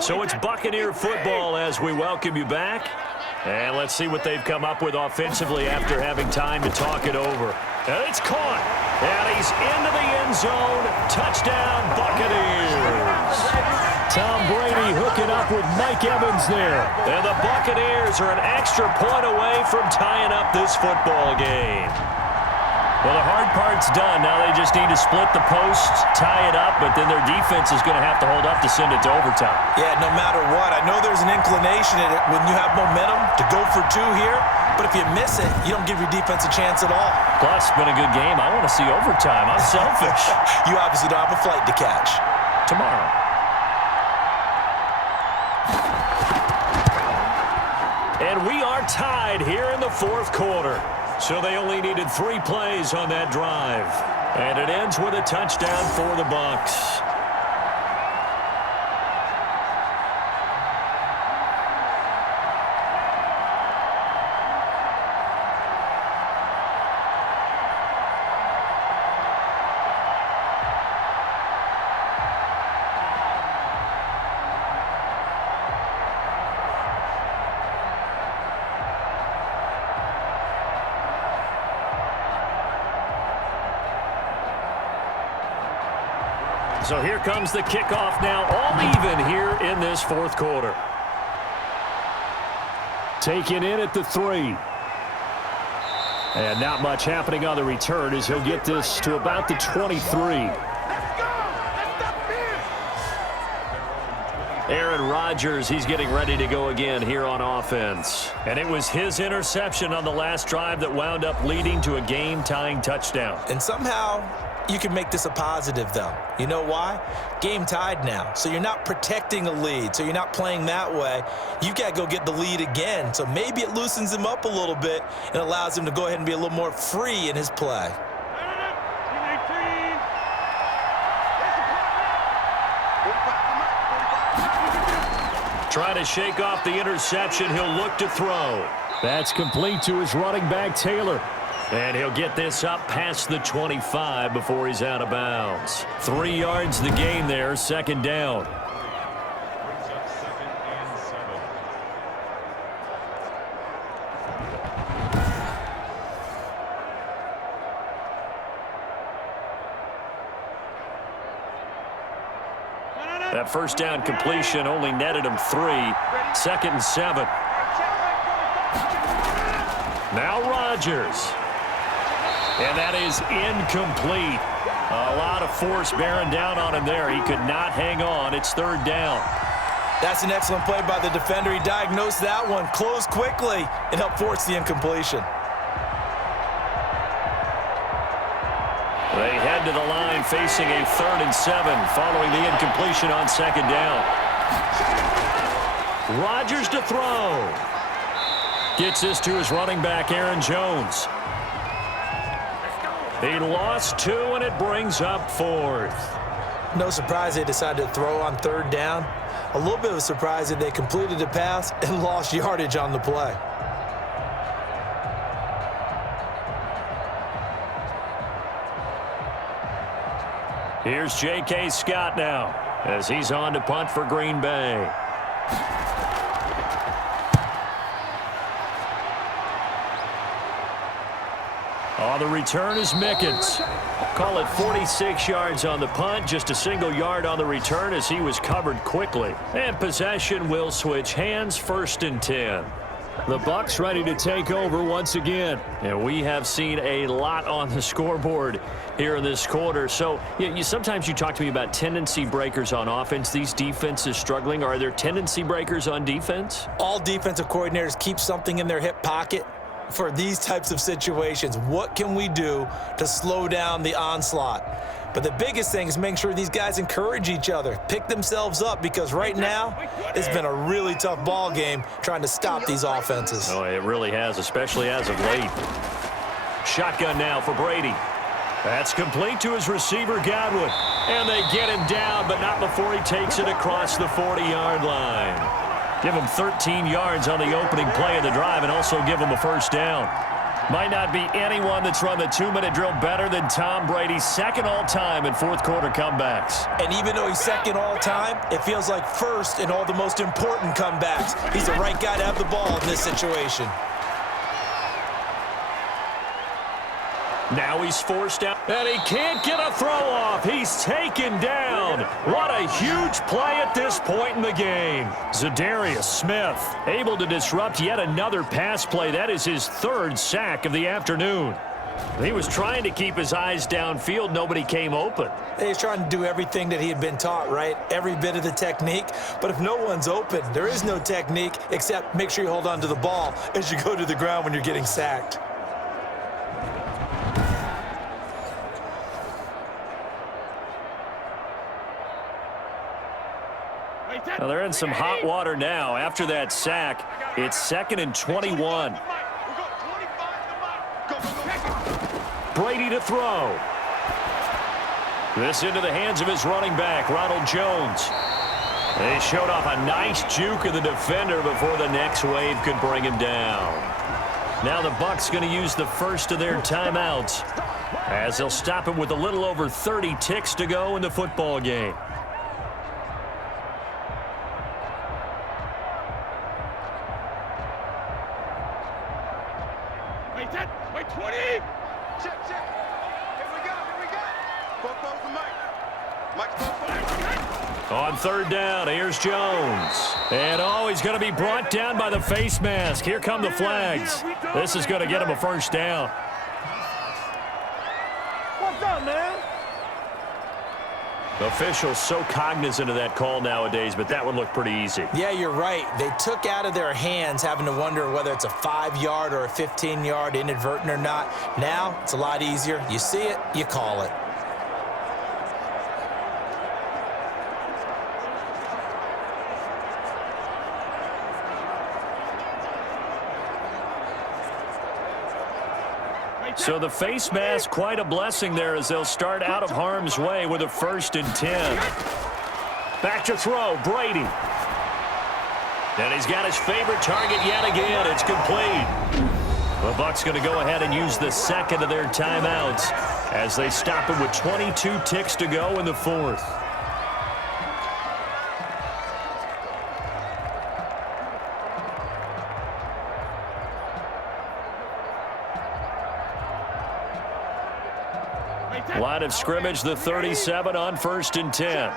So it's Buccaneer football as we welcome you back. And let's see what they've come up with offensively after having time to talk it over. And it's caught. And he's into the end zone. Touchdown, Buccaneers. Tom Brady hooking up with Mike Evans there. And the Buccaneers are an extra point away from tying up this football game. Well, the hard part's done. Now they just need to split the posts, tie it up, but then their defense is going to have to hold up to send it to overtime. Yeah, no matter what. I know there's an inclination in it when you have momentum to go for 2 here, but if you miss it, you don't give your defense a chance at all. Plus, it's been a good game. I want to see overtime. I'm selfish. You obviously don't have a flight to catch. Tomorrow. And we are tied here in the fourth quarter. So they only needed 3 plays on that drive. And it ends with a touchdown for the Bucs. So here comes the kickoff now, all even here in this fourth quarter. Taken in at the 3. And not much happening on the return as he'll get this to about the 23. Aaron Rodgers, he's getting ready to go again here on offense. And it was his interception on the last drive that wound up leading to a game-tying touchdown. And somehow you can make this a positive, though. You know why? Game tied now. So you're not protecting a lead. So you're not playing that way. You've got to go get the lead again. So maybe it loosens him up a little bit and allows him to go ahead and be a little more free in his play. Trying to shake off the interception. He'll look to throw. That's complete to his running back, Taylor. And he'll get this up past the 25 before he's out of bounds. 3 yards the gain there, second down. That first down completion only netted him 3. 2nd and 7. Now Rodgers. And that is incomplete. A lot of force bearing down on him there. He could not hang on. It's 3rd down. That's an excellent play by the defender. He diagnosed that one, closed quickly, and helped force the incompletion. They head to the line facing a 3rd and 7 following the incompletion on 2nd down. Rodgers to throw. Gets this to his running back, Aaron Jones. He lost 2, and it brings up 4th. No surprise they decided to throw on 3rd down. A little bit of a surprise that they completed the pass and lost yardage on the play. Here's J.K. Scott now as he's on to punt for Green Bay. On the return is Mickens. Call it 46 yards on the punt, just a single yard on the return as he was covered quickly. And possession will switch hands, 1st and 10. The Bucs ready to take over once again. And we have seen a lot on the scoreboard here in this quarter. So sometimes you talk to me about tendency breakers on offense. These defenses struggling. Are there tendency breakers on defense? All defensive coordinators keep something in their hip pocket for these types of situations. What can we do to slow down the onslaught? But the biggest thing is making sure these guys encourage each other, pick themselves up, because right now it's been a really tough ball game trying to stop these offenses. Oh, it really has, especially as of late. Shotgun now for Brady. That's complete to his receiver, Godwin. And they get him down, but not before he takes it across the 40-yard line. Give him 13 yards on the opening play of the drive and also give him a 1st down. Might not be anyone that's run the 2-minute drill better than Tom Brady, 2nd all-time in fourth-quarter comebacks. And even though he's 2nd all-time, it feels like 1st in all the most important comebacks. He's the right guy to have the ball in this situation. Now he's forced out, and he can't get a throw off. He's taken down. What a huge play at this point in the game. Zadarius Smith able to disrupt yet another pass play. That is his 3rd sack of the afternoon. He was trying to keep his eyes downfield. Nobody came open. He's trying to do everything that he had been taught, right? Every bit of the technique. But if no one's open, there is no technique except make sure you hold on to the ball as you go to the ground when you're getting sacked. Well, they're in some hot water now. After that sack, it's 2nd and 21. Brady to throw. This into the hands of his running back, Ronald Jones. They showed off a nice juke of the defender before the next wave could bring him down. Now the Bucs going to use the first of their timeouts as they'll stop it with a little over 30 ticks to go in the football game. Wait, 20. Check. Here we go. Both the mic. On 3rd down, here's Jones. And he's going to be brought down by the face mask. Here come the flags. This is going to get him a first down. What's up, man? Officials so cognizant of that call nowadays, but that one looked pretty easy. Yeah, you're right. They took out of their hands having to wonder whether it's a 5-yard or a 15-yard inadvertent or not. Now, it's a lot easier. You see it, you call it. So the face mask, quite a blessing there as they'll start out of harm's way with a 1st and 10. Back to throw, Brady. And he's got his favorite target yet again. It's complete. The Bucs going to go ahead and use the second of their timeouts as they stop it with 22 ticks to go in the 4th. Line of scrimmage, the 37 on 1st and 10.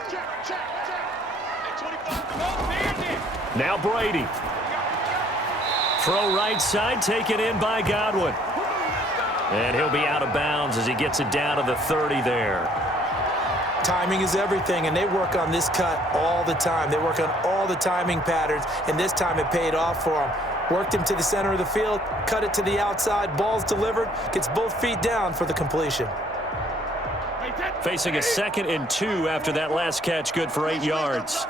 Now Brady. Throw right side, taken in by Godwin. And he'll be out of bounds as he gets it down to the 30 there. Timing is everything, and they work on this cut all the time. They work on all the timing patterns, and this time it paid off for them. Worked him to the center of the field, cut it to the outside, ball's delivered, gets both feet down for the completion. Facing a 2nd and 2 after that last catch, good for 8 yards.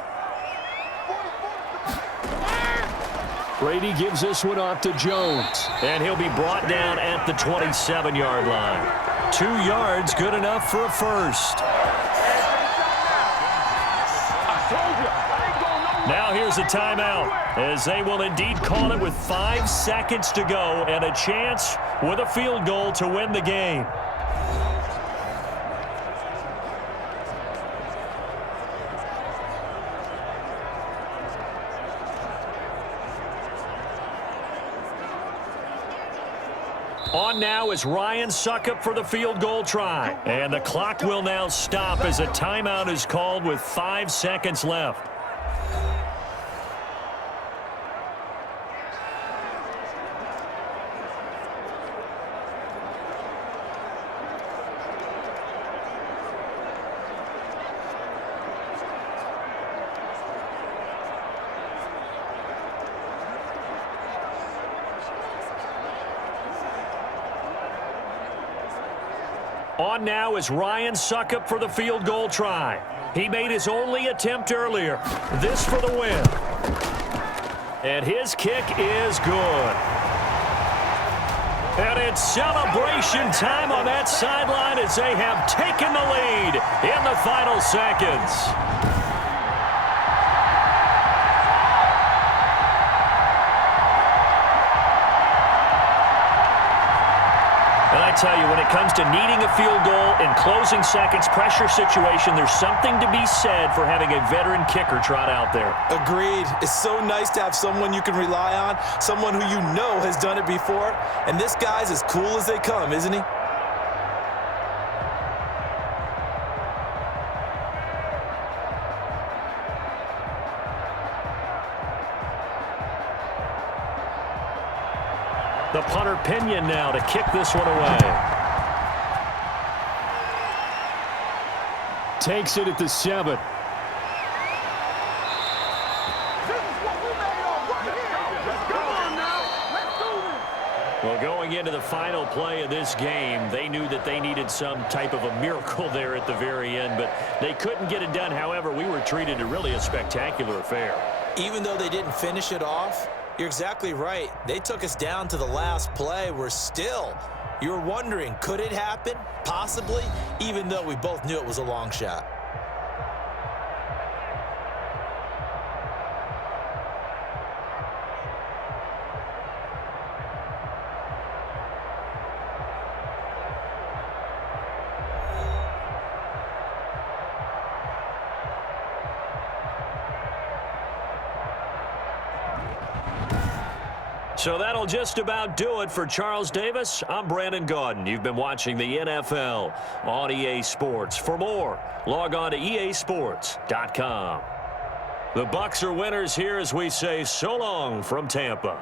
Brady gives this one off to Jones. And he'll be brought down at the 27-yard line. 2 yards, good enough for a first. Now here's a timeout, as they will indeed call it with 5 seconds to go and a chance with a field goal to win the game. On now is Ryan Suckup for the field goal try. And the clock will now stop as a timeout is called with 5 seconds left. On now is Ryan Suckup for the field goal try. He made his only attempt earlier. This for the win. And his kick is good. And it's celebration time on that sideline as they have taken the lead in the final seconds. I tell you, when it comes to needing a field goal in closing seconds, pressure situation, there's something to be said for having a veteran kicker trot out there. Agreed. It's so nice to have someone you can rely on, someone who you know has done it before. And this guy's as cool as they come, isn't he? The punter Pinion now to kick this one away. Takes it at the 7. Well, going going into the final play of this game, they knew that they needed some type of a miracle there at the very end, but they couldn't get it done. However, we were treated to really a spectacular affair. Even though they didn't finish it off, you're exactly right. They took us down to the last play. You're wondering, could it happen? Possibly, even though we both knew it was a long shot. So that'll just about do it for Charles Davis. I'm Brandon Gaudin. You've been watching the NFL on EA Sports. For more, log on to easports.com. The Bucs are winners here as we say so long from Tampa.